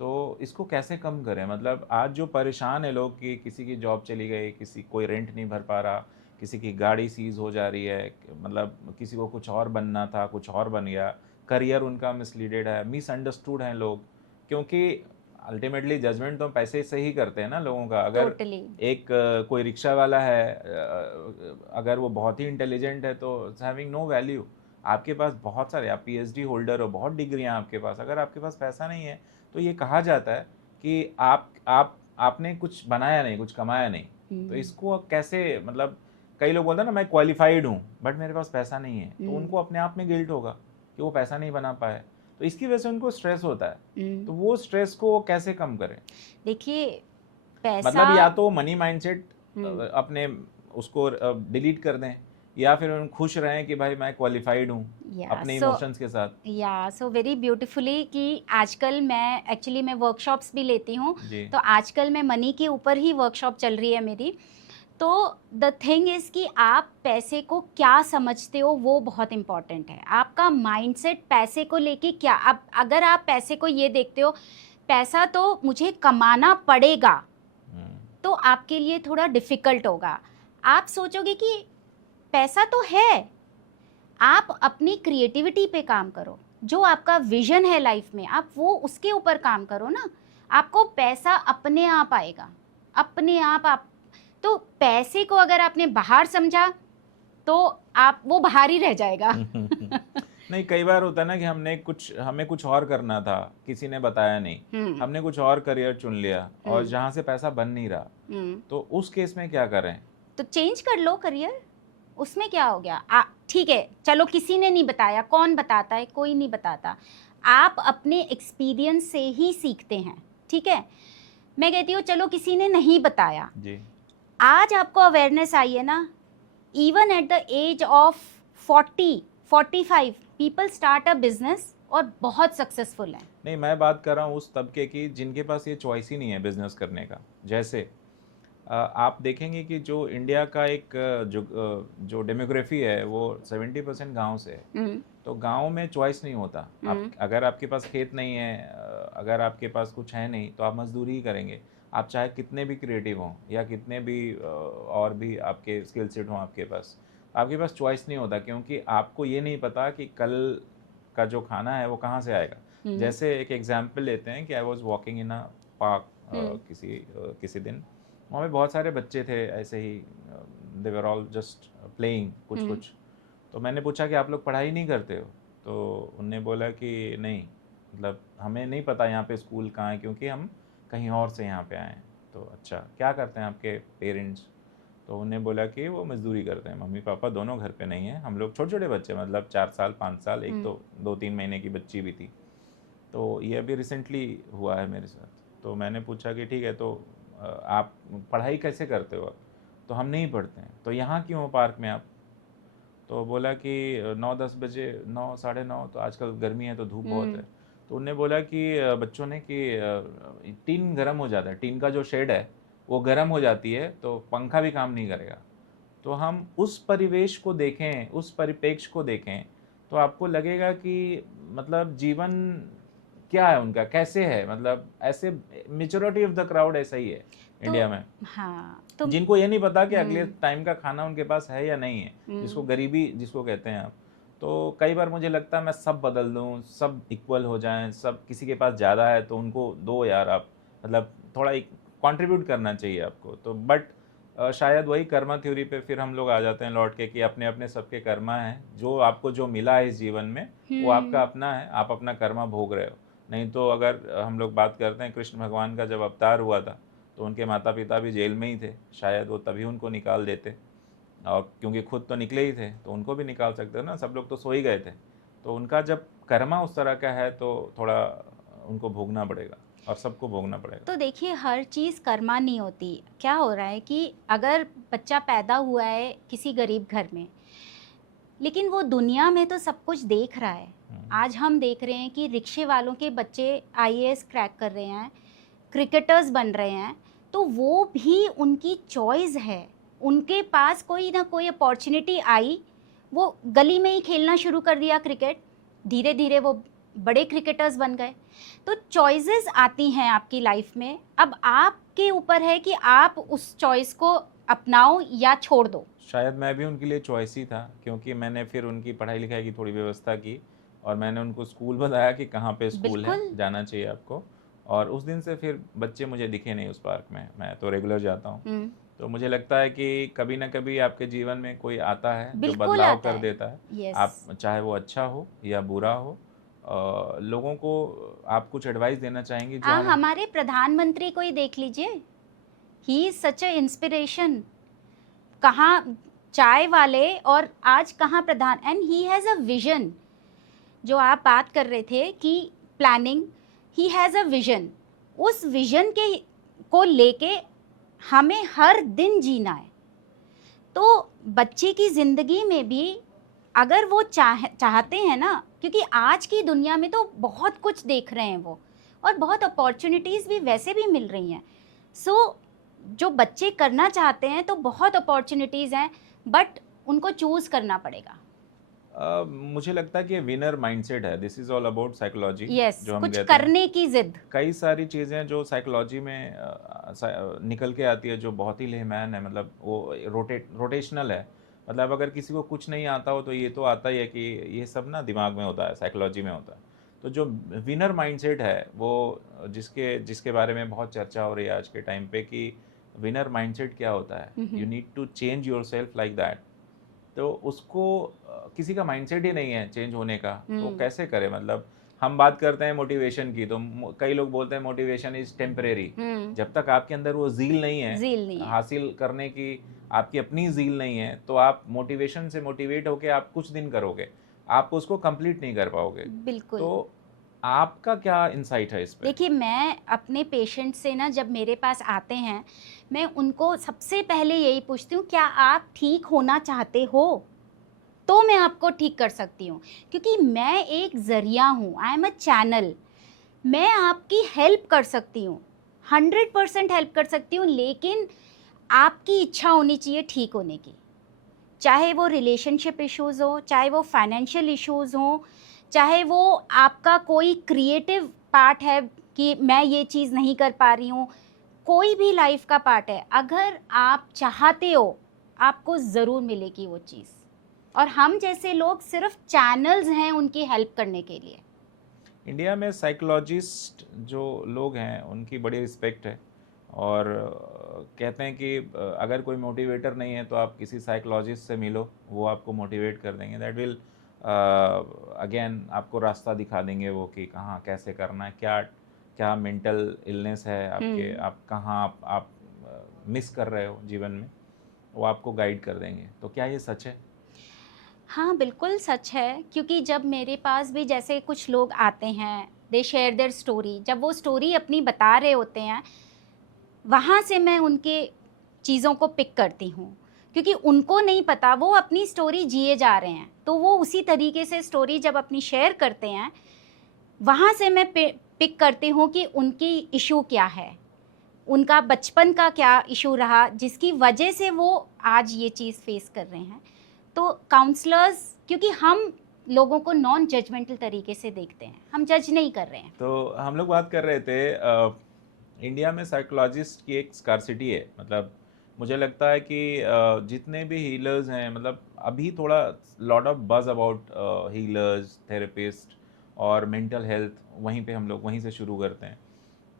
तो इसको कैसे कम करें? मतलब आज जो परेशान है लोग कि किसी की जॉब चली गई, किसी कोई रेंट नहीं भर पा रहा, किसी की गाड़ी सीज हो जा रही है, मतलब किसी को कुछ और बनना था, कुछ और बन गया, करियर उनका मिसलीडेड है, मिसअंडरस्टूड हैं लोग। क्योंकि अल्टीमेटली जजमेंट तो पैसे से ही करते हैं ना लोगों का। अगर टोटली। एक कोई रिक्शा वाला है, अगर वो बहुत ही इंटेलिजेंट है तो हैविंग नो वैल्यू। आपके पास बहुत सारे, आप पीएचडी होल्डर हो, बहुत डिग्रियां आपके पास, अगर आपके पास पैसा नहीं है तो ये कहा जाता है कि आपने कुछ बनाया नहीं, कुछ कमाया नहीं। तो इसको कैसे, मतलब कई लोग बोलते हैं ना मैं क्वालिफाइड हूँ बट मेरे पास पैसा नहीं है, तो उनको अपने आप में गिल्ट होगा कि वो पैसा नहीं बना पाए, तो इसकी वजह से उनको स्ट्रेस होता है। तो वो स्ट्रेस को वो कैसे कम करें? देखिए पैसा, मतलब या तो मनी माइंडसेट अपने उसको डिलीट कर दें, या फिर उन खुश रहें कि भाई मैं क्वालिफाइड हूँ अपने इमोशंस के साथ। सो वेरी ब्यूटीफुली कि आजकल मैं एक्चुअली मैं वर्कशॉप्स भी लेती हूँ, जी। तो आजकल मैं मनी के ऊपर ही वर्कशॉप चल रही है मेरी। तो द थिंग इज़ कि आप पैसे को क्या समझते हो वो बहुत इम्पॉर्टेंट है। आपका माइंडसेट पैसे को लेके क्या, अब अगर आप पैसे को ये देखते हो पैसा तो मुझे कमाना पड़ेगा, तो आपके लिए थोड़ा डिफ़िकल्ट होगा। आप सोचोगे कि पैसा तो है, आप अपनी क्रिएटिविटी पे काम करो, जो आपका विजन है लाइफ में आप वो उसके ऊपर काम करो ना, आपको पैसा अपने आप आएगा, अपने आप। तो पैसे को अगर आपने बाहर समझा तो आप वो बाहर ही रह जाएगा। नहीं, कई बार होता है ना कि हमें कुछ और करना था, किसी ने बताया नहीं, हमने कुछ और करियर चुन लिया और जहाँ से पैसा बन नहीं रहा, तो उस केस में क्या करें? तो चेंज कर लो करियर, उसमें क्या हो गया? ठीक है, चलो किसी ने नहीं बताया, कौन बताता है? कोई नहीं बताता, आप अपने एक्सपीरियंस से ही सीखते हैं, ठीक है। मैं कहती हूँ चलो किसी ने नहीं बताया जी। आज आपको अवेयरनेस आई है ना, even at the age of 40-45 people start a business और बहुत सक्सेसफुल हैं। नहीं, मैं बात कर रहा हूँ उस तबके की जिनके पास ये चॉइस ही नहीं है बिजनेस करने का। जैसे आप देखेंगे कि जो इंडिया का एक जो डेमोग्राफी है वो 70% गांव से है। हम्म, तो गांव में चॉइस नहीं होता। आप हम्म, अगर आपके पास खेत नहीं है, अगर आपके पास कुछ है नहीं, तो आप मजदूरी ही करेंगे। आप चाहे कितने भी क्रिएटिव हों या कितने भी और भी आपके स्किल सेट हों आपके पास चॉइस नहीं होता, क्योंकि आपको ये नहीं पता कि कल का जो खाना है वो कहाँ से आएगा। हम्म, जैसे एक एग्जांपल लेते हैं कि I was walking in a park hmm, किसी दिन। वहाँ पे बहुत सारे बच्चे थे ऐसे ही, they were all just playing कुछ हम्म, कुछ। तो मैंने पूछा कि आप लोग पढ़ाई नहीं करते हो? तो उनने बोला कि नहीं, मतलब हमें नहीं पता यहाँ पे स्कूल कहाँ है, क्योंकि हम कहीं और से यहाँ पे आए हैं। तो अच्छा, क्या करते हैं आपके पेरेंट्स? तो उन्हें बोला कि वो मजदूरी करते हैं, मम्मी पापा दोनों घर पे नहीं हैं, हम लोग छोटे छोटे बच्चे, मतलब 4 साल 5 साल, एक हम्म, तो 2-3 महीने की बच्ची भी थी। तो ये अभी रिसेंटली हुआ है मेरे साथ। तो मैंने पूछा कि ठीक है, तो आप पढ़ाई कैसे करते हो? तो हम नहीं पढ़ते हैं। तो यहाँ क्यों हो पार्क में आप? तो बोला कि 9-10 बजे, 9 साढ़े 9, तो आजकल गर्मी है तो धूप बहुत हम्म, है। तो उनने बोला कि बच्चों ने कि टीन गर्म हो जाता है, टीन का जो शेड है वो गर्म हो जाती है, तो पंखा भी काम नहीं करेगा। तो हम उस परिवेश को देखें, उस परिप्रेक्ष्य को देखें, तो आपको लगेगा कि मतलब जीवन क्या है उनका, कैसे है, मतलब ऐसे मेजॉरिटी ऑफ द क्राउड ऐसा ही है तो इंडिया में, हाँ तो जिनको ये नहीं पता कि अगले हम्म, टाइम का खाना उनके पास है या नहीं है, जिसको हम्म, गरीबी जिसको कहते हैं आप। तो कई बार मुझे लगता है मैं सब बदल दूं, सब इक्वल हो जाएं, सब किसी के पास ज़्यादा है तो उनको दो यार आप, मतलब थोड़ा एक कंट्रीब्यूट करना चाहिए आपको। तो बट शायद वही कर्मा थ्योरी पे फिर हम लोग आ जाते हैं लौट के कि अपने अपने सबके कर्मा हैं, जो आपको जो मिला है इस जीवन में वो आपका हम्म, अपना है, आप अपना कर्मा भोग रहे हो। नहीं तो अगर हम लोग बात करते हैं कृष्ण भगवान का जब अवतार हुआ था, तो उनके माता पिता भी जेल में ही थे, शायद वो तभी उनको निकाल देते। और क्योंकि खुद तो निकले ही थे तो उनको भी निकाल सकते हो ना, सब लोग तो सो ही गए थे। तो उनका जब कर्मा उस तरह का है तो थोड़ा उनको भोगना पड़ेगा, और सबको भोगना पड़ेगा। तो देखिए हर चीज़ कर्मा नहीं होती। क्या हो रहा है कि अगर बच्चा पैदा हुआ है किसी गरीब घर में, लेकिन वो दुनिया में तो सब कुछ देख रहा है। हम्म, आज हम देख रहे हैं कि रिक्शे वालों के बच्चे आईएएस क्रैक कर रहे हैं, क्रिकेटर्स बन रहे हैं, तो वो भी उनकी चॉइस है। उनके पास कोई ना कोई अपॉर्चुनिटी आई, वो गली में ही खेलना शुरू कर दिया क्रिकेट, धीरे धीरे वो बड़े क्रिकेटर्स बन गए। तो चॉइसेस आती हैं आपकी लाइफ में, अब आपके ऊपर है कि आप उस चॉइस को अपनाओ या छोड़ दो। शायद मैं भी उनके लिए चॉइस ही था, क्योंकि मैंने फिर उनकी पढ़ाई लिखाई की थोड़ी व्यवस्था की, और मैंने उनको स्कूल बताया कि कहाँ पे स्कूल है, बिल्कुल। जाना चाहिए आपको। और उस दिन से फिर बच्चे मुझे दिखे नहीं उस पार्क में, मैं तो रेगुलर जाता हूँ। हुँ, तो मुझे लगता है कि कभी ना कभी आपके जीवन में कोई आता है जो बिल्कुल बदलाव आता कर है। देता है। यस। आप चाहे वो अच्छा हो या बुरा हो, लोगों को आप कुछ एडवाइस देना चाहेंगे जो हम। हमारे प्रधानमंत्री को ही देख लीजिए, he is such a inspiration. कहाँ चाय वाले और आज कहाँ प्रधान, and he has a vision. जो आप बात कर रहे थे कि planning, he has a vision. उस विज़न के को लेके हमें हर दिन जीना है। तो बच्चे की ज़िंदगी में भी अगर वो चाहते हैं ना, क्योंकि आज की दुनिया में तो बहुत कुछ देख रहे हैं वो, और बहुत अपॉर्चुनिटीज़ भी वैसे भी मिल रही हैं। सो जो बच्चे करना चाहते हैं तो बहुत अपॉर्चुनिटीज़ हैं, बट उनको चूज़ करना पड़ेगा। मुझे लगता है कि ये विनर माइंडसेट है, this is all about psychology, yes, जो हम कुछ कहते हैं। करने की ज़िद। कई सारी चीज़ें जो साइकोलॉजी में निकल के आती है, जो बहुत ही लेमैन है, मतलब वो रोटेशनल है। मतलब अगर किसी को कुछ नहीं आता हो तो ये तो आता ही है कि ये सब ना दिमाग में होता है, साइकोलॉजी में होता है। तो जो विनर माइंडसेट है वो, जिसके जिसके बारे में बहुत चर्चा हो रही है आज के टाइम पे कि विनर माइंडसेट क्या होता है, hmm, you hmm, need to change yourself like that. तो उसको किसी का माइंडसेट ही नहीं है चेंज होने का, तो हुँ, कैसे करे? मतलब हम बात करते हैं मोटिवेशन की, तो कई लोग बोलते हैं मोटिवेशन इज टेम्परेरी। हुँ, जब तक आपके अंदर वो ज़ील नहीं है ज़ील नहीं है। हासिल करने की, आपकी अपनी ज़ील नहीं है, तो आप मोटिवेशन से मोटिवेट होके आप कुछ दिन करोगे, आप उसको कंप्लीट नहीं कर पाओगे। बिल्कुल। तो आपका क्या इंसाइट है इस पे? देखिए मैं अपने पेशेंट से ना जब मेरे पास आते हैं, मैं उनको सबसे पहले यही पूछती हूँ, क्या आप ठीक होना चाहते हो? तो मैं आपको ठीक कर सकती हूँ, क्योंकि मैं एक ज़रिया हूँ, आई एम अ चैनल। मैं आपकी हेल्प कर सकती हूँ, 100% हेल्प कर सकती हूँ, लेकिन आपकी इच्छा होनी चाहिए ठीक होने की। चाहे वो रिलेशनशिप इश्यूज़ हो, चाहे वो फाइनेंशियल इश्यूज़ हों, चाहे वो आपका कोई क्रिएटिव पार्ट है कि मैं ये चीज़ नहीं कर पा रही हूँ, कोई भी लाइफ का पार्ट है, अगर आप चाहते हो, आपको ज़रूर मिलेगी वो चीज़। और हम जैसे लोग सिर्फ चैनल्स हैं उनकी हेल्प करने के लिए। इंडिया में साइकोलॉजिस्ट जो लोग हैं उनकी बड़ी रिस्पेक्ट है, और कहते हैं कि अगर कोई मोटिवेटर नहीं है तो आप किसी साइकोलॉजिस्ट से मिलो, वो आपको मोटिवेट कर देंगे। दैट विल अगेन आपको रास्ता दिखा देंगे वो कि कहाँ कैसे करना है, क्या क्या मेंटल इलनेस है आपके, आप कहाँ आप मिस कर रहे हो जीवन में, वो आपको गाइड कर देंगे। तो क्या ये सच है? हाँ, बिल्कुल सच है, क्योंकि जब मेरे पास भी जैसे कुछ लोग आते हैं, दे शेयर देयर स्टोरी, जब वो स्टोरी अपनी बता रहे होते हैं, वहाँ से मैं उनके चीज़ों को पिक करती हूँ, क्योंकि उनको नहीं पता, वो अपनी स्टोरी जिए जा रहे हैं, तो वो उसी तरीके से स्टोरी जब अपनी शेयर करते हैं, वहाँ से मैं पिक करती हूँ कि उनकी इशू क्या है, उनका बचपन का क्या इशू रहा जिसकी वजह से वो आज ये चीज़ फेस कर रहे हैं। तो काउंसलर्स, क्योंकि हम लोगों को नॉन जजमेंटल तरीके से देखते हैं, हम जज नहीं कर रहे हैं। तो हम लोग बात कर रहे थे इंडिया में साइकोलॉजिस्ट की एक स्कार्सिटी है। मतलब मुझे लगता है कि जितने भी हीलर्स हैं, मतलब अभी थोड़ा लॉट ऑफ बज अबाउट हीलर्स, थेरेपिस्ट और मेंटल हेल्थ, वहीं पे हम लोग वहीं से शुरू करते हैं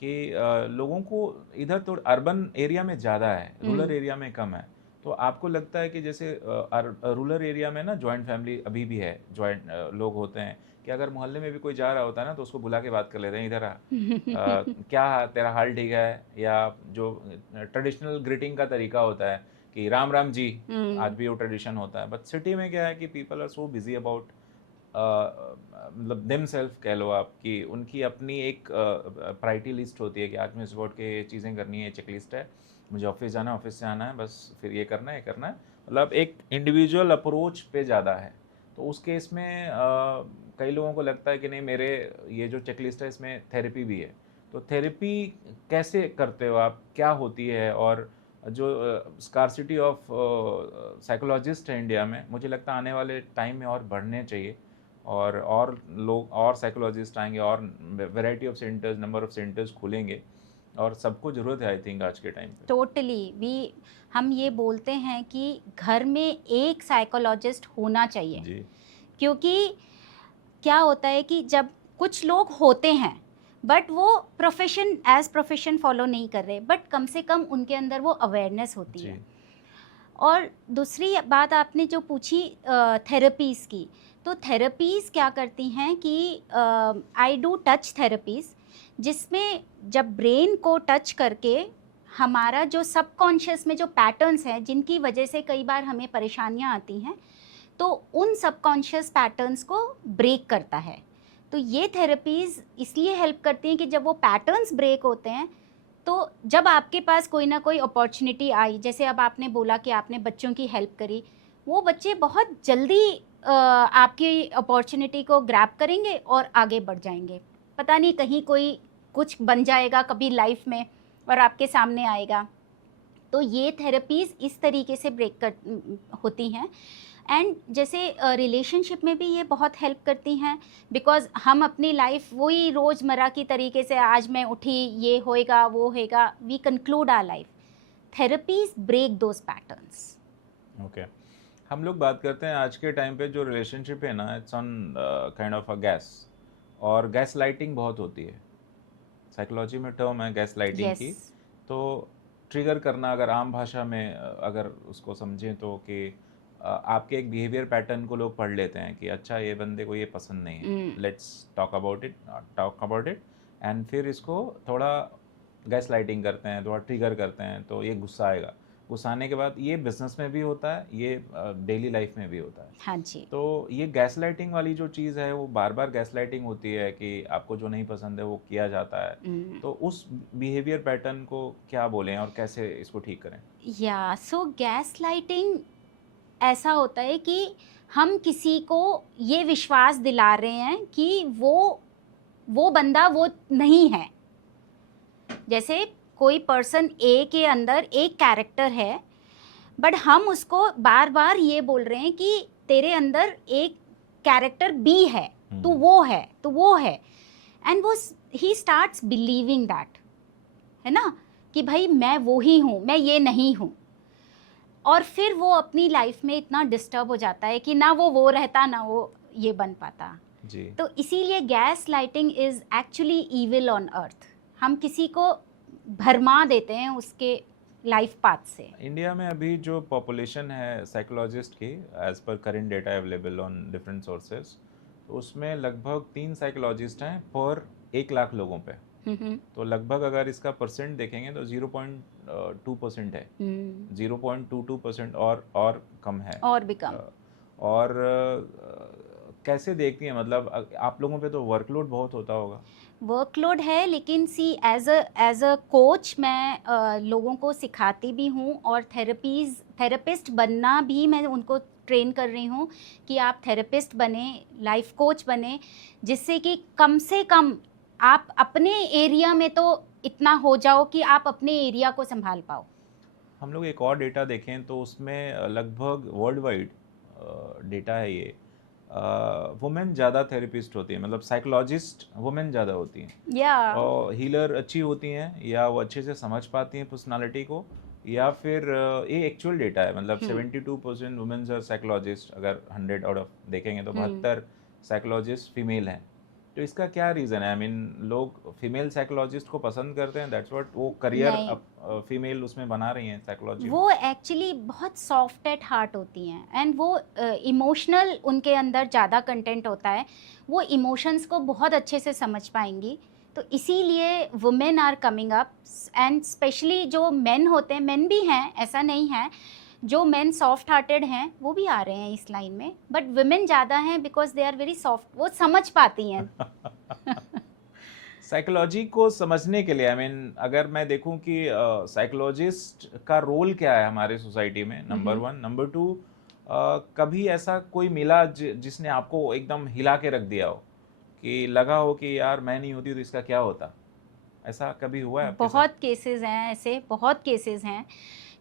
कि लोगों को इधर तो अर्बन एरिया में ज़्यादा है, रूरल एरिया में कम है। तो आपको लगता है कि जैसे रूरल एरिया में ना जॉइंट फैमिली अभी भी है, जॉइंट लोग होते हैं कि अगर मोहल्ले में भी कोई जा रहा होता है ना तो उसको बुला के बात कर लेते हैं, इधर आ, क्या तेरा हाल ठीक है, या जो ट्रेडिशनल ग्रीटिंग का तरीका होता है कि राम राम जी, आज भी वो ट्रेडिशन होता है। बट सिटी में क्या है कि people are so busy about मतलब देम सेल्फ कह लो आप, कि उनकी अपनी एक प्रायोरिटी लिस्ट होती है कि आज मैं सुबह उठ के ये चीज़ें करनी है, चेक लिस्ट है, मुझे ऑफिस जाना है, ऑफिस से आना है, बस फिर ये करना है, ये करना है। मतलब एक इंडिविजुअल अप्रोच पे ज़्यादा है। तो उस केस में कई लोगों को लगता है कि नहीं, मेरे ये जो चेक लिस्ट है इसमें थेरेपी भी है। तो थेरेपी कैसे करते हो आप, क्या होती है? और जो स्कारसिटी ऑफ साइकोलॉजिस्ट है इंडिया में, मुझे लगता है आने वाले टाइम में और बढ़ने चाहिए, और लोग और साइकोलॉजिस्ट आएंगे, और variety of centres, number of centres खुलेंगे, और सबको ज़रूरत है आई थिंक आज के टाइम पे। टोटली भी, हम ये बोलते हैं कि घर में एक साइकोलॉजिस्ट होना चाहिए, जी। क्योंकि क्या होता है कि जब कुछ लोग होते हैं बट वो प्रोफेशन एज प्रोफेशन फॉलो नहीं कर रहे, बट कम से कम उनके अंदर वो अवेयरनेस होती जी। है। और दूसरी बात आपने जो पूछी थेरेपीज़ की, तो थेरेपीज़ क्या करती हैं कि आई डू टच थेरेपीज़, जिसमें जब ब्रेन को टच करके हमारा जो सबकॉन्शियस में जो पैटर्न्स हैं जिनकी वजह से कई बार हमें परेशानियां आती हैं, तो उन सबकॉन्शियस पैटर्न्स को ब्रेक करता है। तो ये थेरेपीज़ इसलिए हेल्प करती हैं कि जब वो पैटर्न्स ब्रेक होते हैं, तो जब आपके पास कोई ना कोई अपॉर्चुनिटी आई, जैसे अब आपने बोला कि आपने बच्चों की हेल्प करी, वो बच्चे बहुत जल्दी आपकी अपॉर्चुनिटी को ग्रैब करेंगे और आगे बढ़ जाएंगे। पता नहीं कहीं कोई कुछ बन जाएगा कभी लाइफ में और आपके सामने आएगा। तो ये थेरेपीज़ इस तरीके से ब्रेक कर होती हैं। एंड जैसे रिलेशनशिप में भी ये बहुत हेल्प करती हैं, बिकॉज हम अपनी लाइफ वही रोज़मर्रा की तरीके से, आज मैं उठी, ये होएगा वो होएगा, we conclude our life. Therapies break those patterns. Okay. हम लोग बात करते हैं आज के टाइम पे जो रिलेशनशिप है ना, it's on kind of a gas, और गैस लाइटिंग बहुत होती है। साइकोलॉजी में टर्म है गैस लाइटिंग यस। की। तो ट्रिगर करना, अगर आम भाषा में अगर उसको समझें तो कि आपके एक बिहेवियर पैटर्न को लोग पढ़ लेते हैं कि अच्छा ये बंदे को ये पसंद नहीं है, let's talk about it, and फिर इसको थोड़ा गैस लाइटिंग करते हैं, थोड़ा ट्रिगर करते हैं, तो ये गुस्सा आएगा। गुस्सा आने के बाद ये बिजनेस में भी होता है, ये डेली लाइफ में भी होता है। हाँ जी। तो ये गैस लाइटिंग वाली जो चीज़ है वो बार बार गैस लाइटिंग होती है कि आपको जो नहीं पसंद है वो किया जाता है। तो उस बिहेवियर पैटर्न को क्या बोलें और कैसे इसको ठीक करें? या सो गैस लाइटिंग ऐसा होता है कि हम किसी को ये विश्वास दिला रहे हैं कि वो बंदा वो नहीं है। जैसे कोई पर्सन ए के अंदर एक कैरेक्टर है, बट हम उसको बार बार ये बोल रहे हैं कि तेरे अंदर एक कैरेक्टर बी है, तू वो है, तू वो है, एंड वो ही स्टार्ट्स बिलीविंग दैट, है ना, कि भाई मैं वो ही हूँ, मैं ये नहीं हूँ। और फिर वो अपनी लाइफ में इतना डिस्टर्ब हो जाता है कि ना वो रहता, ना वो ये बन पाता जी। तो इसीलिए gas lighting is actually evil on earth. हम किसी को भरमा देते हैं उसके लाइफ पाथ से। इंडिया में अभी जो पॉपुलेशन है साइकोलॉजिस्ट की, as per current data available on different sources, तो उसमें लगभग 3 साइकोलॉजिस्ट हैं पर 1 लाख लोगों पे। तो लगभग अगर इसका परसेंट देखेंगे तो 0.2% है, 0.22% और कम है, और भी कम। और कैसे देखती हैं, मतलब आप लोगों पे तो वर्कलोड बहुत होता होगा। वर्कलोड है, लेकिन सी एज अ कोच मैं लोगों को सिखाती भी हूँ, और थेरेपिस्ट बनना भी मैं उनको ट्रेन कर रही हूँ कि आप थेरेपिस्ट बने, लाइफ कोच बने, जिससे कि कम से कम आप अपने एरिया में तो इतना हो जाओ कि आप अपने एरिया को संभाल पाओ। हम लोग एक और डेटा देखें तो उसमें लगभग वर्ल्ड वाइड डेटा है ये, वुमेन ज़्यादा थेरेपिस्ट होती हैं, मतलब साइकोलॉजिस्ट वुमेन ज़्यादा होती हैं, या और हीलर अच्छी होती हैं, या वो अच्छे से समझ पाती हैं पर्सनालिटी को, या फिर ये एक्चुअल डेटा है, मतलब 72% वुमेन्स आर साइकोलॉजिस्ट, अगर 100 आउट ऑफ देखेंगे तो 72 साइकोलॉजिस्ट फीमेल हैं। तो इसका क्या रीज़न है? आई मीन लोग फीमेल साइकोलॉजिस्ट को पसंद करते हैं, दैट्स व्हाट, वो करियर नहीं, अब फीमेल उसमें बना रही हैं साइकोलॉजी में। वो एक्चुअली बहुत सॉफ्ट एट हार्ट होती हैं, एंड वो इमोशनल उनके अंदर ज़्यादा कंटेंट होता है, वो इमोशंस को बहुत अच्छे से समझ पाएंगी। तो इसीलिए women are coming up, and specially जो मेन होते हैं, मेन भी हैं, ऐसा नहीं है, जो मेन सॉफ्ट हार्टेड हैं वो भी आ रहे हैं इस लाइन में, बट वुमेन ज़्यादा हैं because they are very soft, वो समझ पाती हैं। साइकोलॉजी को समझने के लिए, आई मीन अगर मैं देखूं कि साइकोलॉजिस्ट का रोल क्या है हमारे सोसाइटी में, नंबर 1, नंबर 2, कभी ऐसा कोई मिला जिसने आपको एकदम हिला के रख दिया हो, कि लगा हो कि यार मैं नहीं होती तो इसका क्या होता, ऐसा कभी हुआ है आपके साथ? बहुत केसेस हैं ऐसे, बहुत केसेस हैं।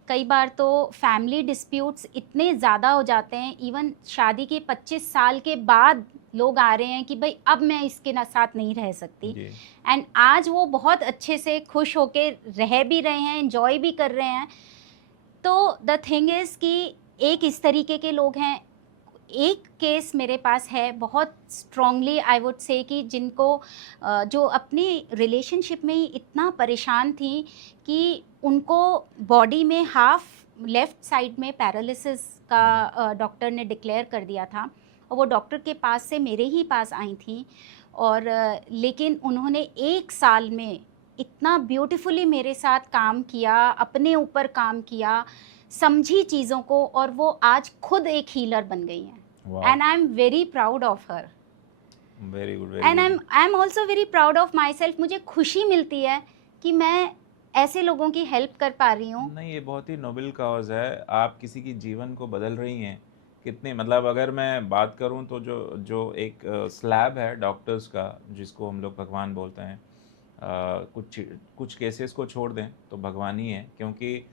कई बार तो फैमिली डिस्प्यूट्स इतने ज़्यादा हो जाते हैं, इवन शादी के 25 साल के बाद लोग आ रहे हैं कि भाई अब मैं इसके साथ नहीं रह सकती, जी। एंड आज वो बहुत अच्छे से खुश होके रह भी रहे हैं, एंजॉय भी कर रहे हैं। तो द थिंग इज़ कि एक इस तरीके के लोग हैं। एक केस मेरे पास है बहुत स्ट्रांगली आई वुड से कि जिनको जो अपनी रिलेशनशिप में ही इतना परेशान थी कि उनको बॉडी में हाफ लेफ्ट साइड में पैरालिसिस का डॉक्टर ने डिक्लेयर कर दिया था, और वो डॉक्टर के पास से मेरे ही पास आई थी, और लेकिन उन्होंने 1 साल में इतना ब्यूटीफुली मेरे साथ काम किया, अपने ऊपर काम किया, समझी चीज़ों को, और वो आज खुद एक हीलर बन गई हैं, and I am very proud of her, very good, and I am also very proud of my self. मुझे खुशी मिलती है कि मैं ऐसे लोगों की हेल्प कर पा रही हूँ। नहीं, ये बहुत ही नोबल काज है, आप किसी की जीवन को बदल रही हैं। कितने, मतलब अगर मैं बात करूं तो जो जो एक स्लैब है डॉक्टर्स का, जिसको हम लोग भगवान बोलते हैं, कुछ कुछ केसेस को छोड़ दें तो भगवान ही है, क्योंकि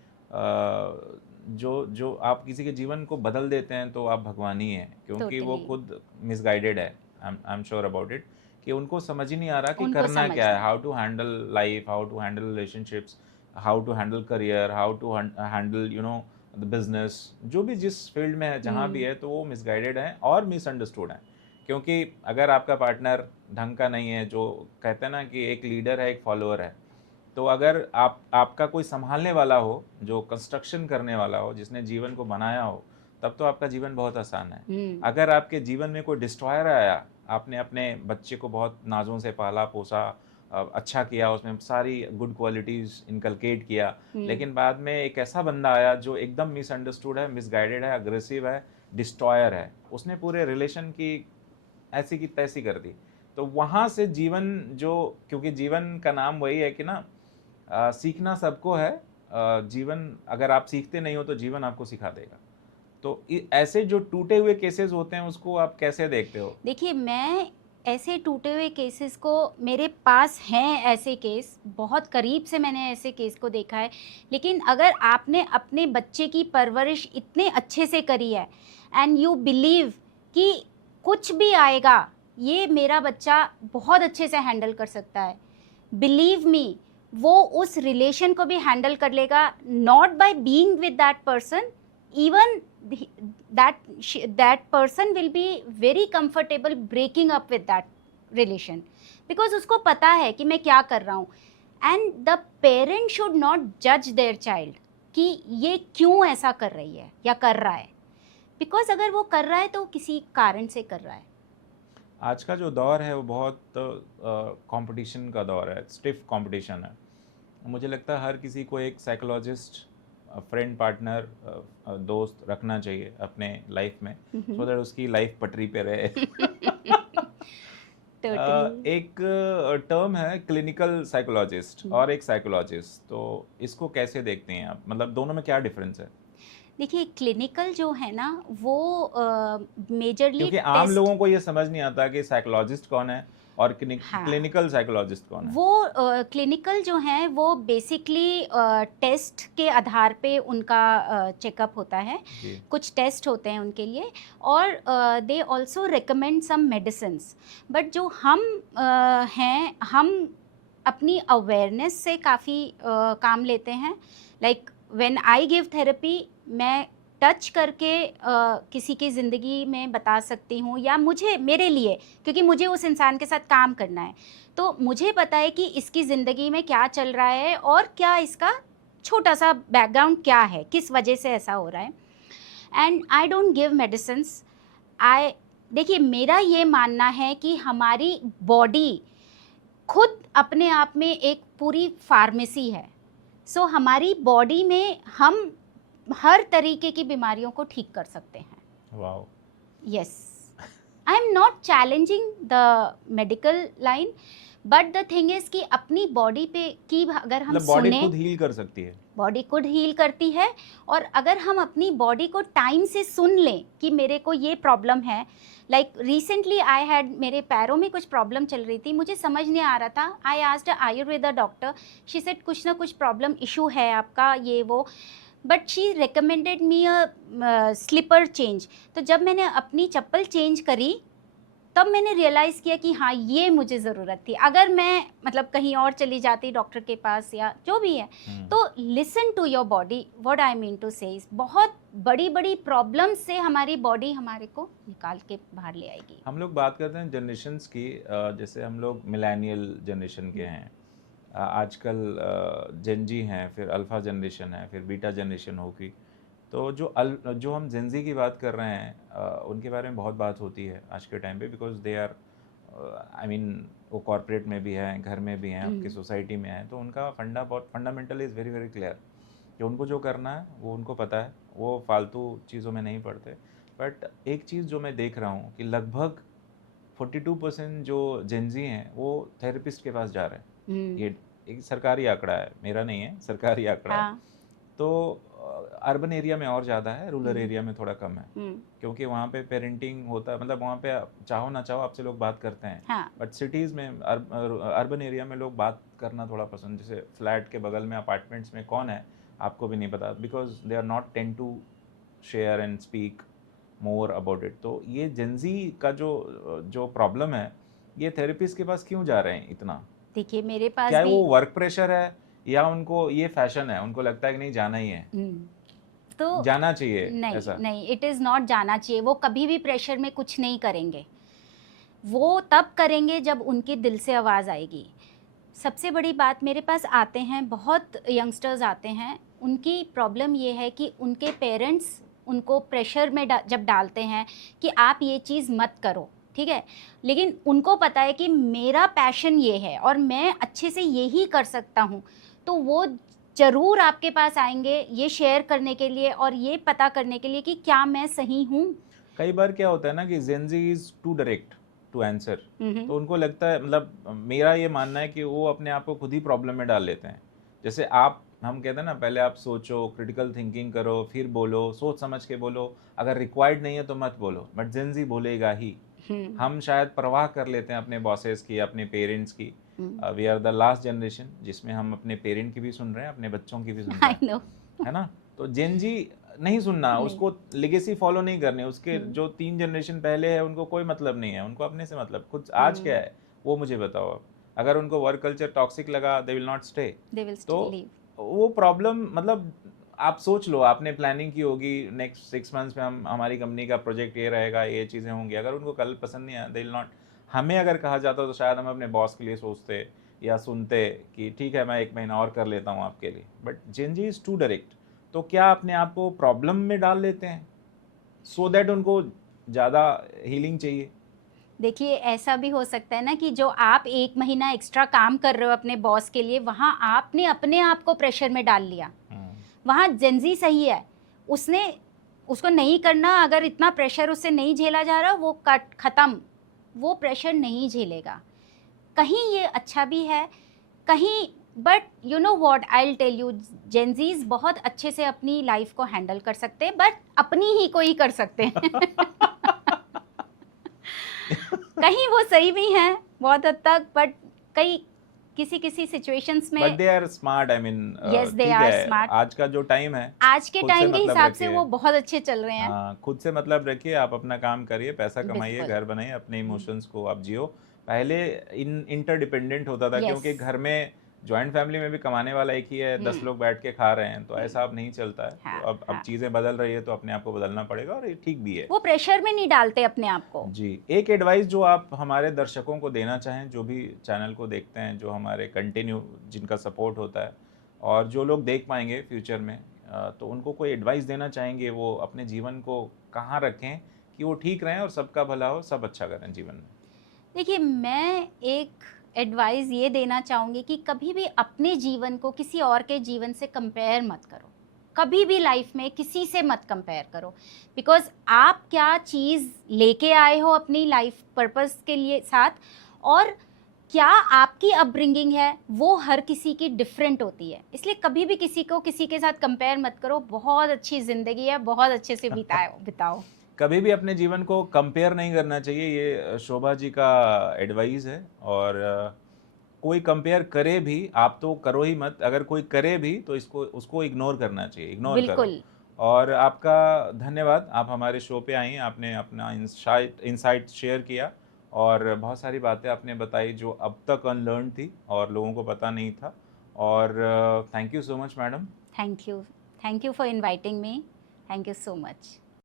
जो जो आप किसी के जीवन को बदल देते हैं तो आप भगवान ही हैं, क्योंकि वो Totally. खुद मिसगाइडेड है, I am sure about it, कि उनको समझ ही नहीं आ रहा कि उनको करना समझ क्या है, नहीं। How to handle life, how to handle relationships, how to handle career, how to handle the business, जो भी जिस फील्ड में है, जहाँ भी है, तो वो मिसगाइडेड हैं और मिसअंडरस्टूड हैं। क्योंकि अगर आपका पार्टनर ढंग का नहीं है, जो कहते हैं ना कि एक लीडर है एक फॉलोअर है, तो अगर आपका कोई संभालने वाला हो, जो कंस्ट्रक्शन करने वाला हो, जिसने जीवन को बनाया हो, तब तो आपका जीवन बहुत आसान है। अगर आपके जीवन में कोई डिस्ट्रॉयर आया, आपने अपने बच्चे को बहुत नाजों से पाला पोसा, अच्छा किया, उसमें सारी गुड क्वालिटीज़ इनकलकेट किया, लेकिन बाद में एक ऐसा बंदा आया जो एकदम मिसअंडरस्टूड है, मिसगाइडेड है, अग्रेसिव है, डिस्ट्रॉयर है, उसने पूरे रिलेशन की ऐसी की तैसी कर दी। तो वहाँ से जीवन जो, क्योंकि जीवन का नाम वही है कि ना, सीखना सबको है, जीवन अगर आप सीखते नहीं हो तो जीवन आपको सिखा देगा। तो ऐसे जो टूटे हुए केसेस होते हैं उसको आप कैसे देखते हो? देखिए, मैं ऐसे टूटे हुए केसेस को, मेरे पास हैं ऐसे केस, बहुत करीब से मैंने ऐसे केस को देखा है। लेकिन अगर आपने अपने बच्चे की परवरिश इतने अच्छे से करी है एंड यू बिलीव कि कुछ भी आएगा, ये मेरा बच्चा बहुत अच्छे से हैंडल कर सकता है, बिलीव मी, वो उस रिलेशन को भी हैंडल कर लेगा, not by being with that person, even that person will be very comfortable breaking up with that relation, because उसको पता है कि मैं क्या कर रहा हूँ। and the parent should not judge their child कि ये क्यों ऐसा कर रही है या कर रहा है, because अगर वो कर रहा है तो किसी कारण से कर रहा है। आज का जो दौर है वो बहुत कंपटीशन का दौर है, स्टिफ कंपटीशन है। मुझे लगता है हर किसी को एक साइकोलॉजिस्ट, फ्रेंड, पार्टनर, दोस्त रखना चाहिए अपने लाइफ में, सो दैट उसकी लाइफ पटरी पे रहे। Totally. एक टर्म है क्लिनिकल साइकोलॉजिस्ट और एक साइकोलॉजिस्ट, तो इसको कैसे देखते हैं आप? मतलब दोनों में क्या डिफरेंस है? देखिए, क्लिनिकल जो है ना वो मेजरली क्योंकि आम लोगों को ये समझ नहीं आता कि साइकोलॉजिस्ट कौन है और हाँ, क्लिनिकल साइकोलॉजिस्ट कौन है। वो क्लिनिकल जो हैं वो बेसिकली टेस्ट के आधार पे उनका चेकअप होता है, जी। कुछ टेस्ट होते हैं उनके लिए, और they also recommend some medicines. But जो हम हैं, हम अपनी अवेयरनेस से काफ़ी काम लेते हैं। Like when I give therapy, मैं टच करके किसी की ज़िंदगी में बता सकती हूँ, या मुझे, मेरे लिए, क्योंकि मुझे उस इंसान के साथ काम करना है, तो मुझे पता है कि इसकी ज़िंदगी में क्या चल रहा है और क्या इसका छोटा सा बैकग्राउंड क्या है, किस वजह से ऐसा हो रहा है। And I don't give medicines. देखिए, मेरा ये मानना है कि हमारी बॉडी खुद अपने आप में एक पूरी फार्मेसी है। सो हमारी बॉडी में हम हर तरीके की बीमारियों को ठीक कर सकते हैं। Wow. Yes, I am not challenging the medical line, but the thing is कि अपनी बॉडी पे की अगर हम मतलब बॉडी सुने, खुद हील कर सकती है। बॉडी खुद हील करती है। और अगर हम अपनी बॉडी को टाइम से सुन लें कि मेरे को ये प्रॉब्लम है, लाइक रिसेंटली आई हैड, मेरे पैरों में कुछ प्रॉब्लम चल रही थी, मुझे समझ नहीं आ रहा था। I asked Ayurveda doctor, she said कुछ ना कुछ प्रॉब्लम इशू है आपका, ये वो, but she recommended me a sleeper change. तो जब मैंने अपनी चप्पल चेंज करी, तब मैंने रियलाइज़ किया कि हाँ, ये मुझे ज़रूरत थी। अगर मैं मतलब कहीं और चली जाती डॉक्टर के पास या जो भी है, तो listen to your body, what I mean to say is, बहुत बड़ी बड़ी प्रॉब्लम से हमारी बॉडी हमारे को निकाल के बाहर ले आएगी। हम लोग बात करते हैं जनरेशन्स की, जैसे हम लोग मिलेनियल जनरेशन के हैं, आजकल जेनजी हैं, फिर अल्फ़ा जनरेशन है, फिर बीटा जनरेशन होगी। तो जो हम जेनजी की बात कर रहे हैं, उनके बारे में बहुत बात होती है आज के टाइम पे, because they are, I mean, वो कॉर्पोरेट में भी हैं, घर में भी हैं, आपकी सोसाइटी में हैं, तो उनका बहुत fundamental is very very clear कि उनको जो करना है वो उनको पता है, वो फालतू चीज़ों में नहीं पड़ते। बट एक चीज़ जो मैं देख रहा हूँ कि लगभग 42% जो जेनजी हैं वो थेरेपिस्ट के पास जा रहे हैं। ये एक सरकारी आंकड़ा है, मेरा नहीं है, सरकारी आंकड़ा है। तो अर्बन एरिया में और ज़्यादा है, रूरल एरिया में थोड़ा कम है, क्योंकि वहाँ पे पेरेंटिंग होता है, मतलब वहाँ पे चाहो ना चाहो आपसे लोग बात करते हैं। हाँ। बट सिटीज़ में, अर्बन एरिया में लोग बात करना थोड़ा पसंद, जैसे फ्लैट के बगल में अपार्टमेंट्स में कौन है आपको भी नहीं पता, because they are not tend to share and speak more about it. तो ये जेनजी का जो प्रॉब्लम है, ये थेरेपिस्ट के पास क्यों जा रहे हैं इतना? देखिए, मेरे पास क्या भी वो वर्क प्रेशर है या उनको ये फैशन है, उनको लगता है कि नहीं जाना ही है, तो जाना चाहिए? नहीं ऐसा नहीं, इट इज़ नॉट जाना चाहिए। वो कभी भी प्रेशर में कुछ नहीं करेंगे, वो तब करेंगे जब उनके दिल से आवाज़ आएगी। सबसे बड़ी बात, मेरे पास आते हैं बहुत यंगस्टर्स आते हैं, उनकी प्रॉब्लम ये है कि उनके पेरेंट्स उनको प्रेशर में जब डालते हैं कि आप ये चीज़ मत करो, ठीक है, लेकिन उनको पता है कि मेरा पैशन ये है और मैं अच्छे से यही कर सकता हूँ, तो वो ज़रूर आपके पास आएंगे ये शेयर करने के लिए और ये पता करने के लिए कि क्या मैं सही हूँ। कई बार क्या होता है ना कि Gen Z is too direct to answer, तो उनको लगता है, मतलब मेरा ये मानना है कि वो अपने आप को खुद ही प्रॉब्लम में डाल लेते हैं। जैसे आप हम कहते हैं ना, पहले आप सोचो, क्रिटिकल थिंकिंग करो, फिर बोलो, सोच समझ के बोलो, अगर रिक्वायर्ड नहीं है तो मत बोलो, बट जेंजी बोलेगा ही। हम शायद परवाह कर लेते हैं अपने बॉसेस की, अपने पेरेंट्स की। We are the last generation जिसमें हम अपने पेरेंट की भी सुन रहे हैं, अपने बच्चों की भी सुन रहे आई हैं, नो। है ना? तो जेंजी नहीं सुनना, नहीं। उसको लेगेसी फॉलो नहीं करनी, उसके जो 3 जनरेशन पहले है उनको कोई मतलब नहीं है, उनको अपने से मतलब। खुद आज क्या है वो मुझे बताओ आप। अगर उनको वर्क कल्चर टॉक्सिक लगा, they will not stay. They will तो लीव। वो प्रॉब्लम, मतलब आप सोच लो, आपने प्लानिंग की होगी नेक्स्ट 6 मंथ्स में हम हमारी कंपनी का प्रोजेक्ट ये रहेगा, ये चीज़ें होंगी, अगर उनको कल पसंद नहीं आया, दे विल नॉट। हमें अगर कहा जाता तो शायद हम अपने बॉस के लिए सोचते या सुनते कि ठीक है मैं 1 महीना और कर लेता हूँ आपके लिए, but Gen Z is too direct. तो क्या अपने आप को प्रॉब्लम में डाल लेते हैं सो दैट उनको ज़्यादा हीलिंग चाहिए। देखिए, ऐसा भी हो सकता है ना कि जो आप 1 महीना एक्स्ट्रा काम कर रहे हो अपने बॉस के लिए, वहाँ आपने अपने आप को प्रेशर में डाल लिया। वहाँ जेनज़ी सही है, उसने उसको नहीं करना, अगर इतना प्रेशर उससे नहीं झेला जा रहा, वो कट खत्म, वो प्रेशर नहीं झेलेगा। कहीं ये अच्छा भी है, कहीं, but you know what, I will tell you, Gen Zs बहुत अच्छे से अपनी लाइफ को हैंडल कर सकते हैं, बट अपनी ही को ही कर सकते हैं। कहीं वो सही भी हैं बहुत हद तक, बट कई किसी किसी सिचुएशंस बट में, they are smart, I mean yes they ठीक आर है। स्मार्ट। आज का जो टाइम है, आज के खुद से टाइम के मतलब हिसाब से रखिए। वो बहुत अच्छे चल रहे हैं। हाँ, खुद से मतलब रखिए, आप अपना काम करिए, पैसा कमाइए, बिल्कुल। घर बनाइए, अपने इमोशंस को आप जियो। पहले इंटरडिपेंडेंट होता था, यस। क्योंकि घर में जॉइंट फैमिली में भी कमाने वाला एक ही है, 10 लोग बैठ के खा रहे हैं, तो ऐसा अब नहीं चलता है। तो हाँ अब हाँ, चीज़ें बदल रही है, तो अपने आप को बदलना पड़ेगा, और ये ठीक भी है। वो प्रेशर में नहीं डालते अपने आप को। जी, एक एडवाइस जो आप हमारे दर्शकों को देना चाहें, जो भी चैनल को देखते हैं, जो हमारे कंटिन्यू जिनका सपोर्ट होता है, और जो लोग देख पाएंगे फ्यूचर में, तो उनको कोई एडवाइस देना चाहेंगे, वो अपने जीवन को कहाँ रखें कि वो ठीक रहें और सबका भला हो, सब अच्छा करें जीवन में। देखिए, मैं एक एडवाइस ये देना चाहूँगी कि कभी भी अपने जीवन को किसी और के जीवन से कंपेयर मत करो। कभी भी लाइफ में किसी से मत कंपेयर करो, बिकॉज आप क्या चीज़ लेके आए हो अपनी लाइफ पर्पस के लिए साथ, और क्या आपकी अपब्रिंगिंग है, वो हर किसी की डिफरेंट होती है। इसलिए कभी भी किसी को किसी के साथ कंपेयर मत करो। बहुत अच्छी ज़िंदगी है, बहुत अच्छे से बिताओ। कभी भी अपने जीवन को कंपेयर नहीं करना चाहिए, ये शोभा जी का एडवाइस है। और कोई कंपेयर करे भी, आप तो करो ही मत, अगर कोई करे भी तो इसको उसको इग्नोर करना चाहिए, इग्नोर करो। बिल्कुल। और आपका धन्यवाद, आप हमारे शो पे आई, आपने अपना इंसाइट शेयर किया, और बहुत सारी बातें आपने बताई जो अब तक अनलर्न थी और लोगों को पता नहीं था। और thank you so much madam. Thank you for inviting me. Thank you so much.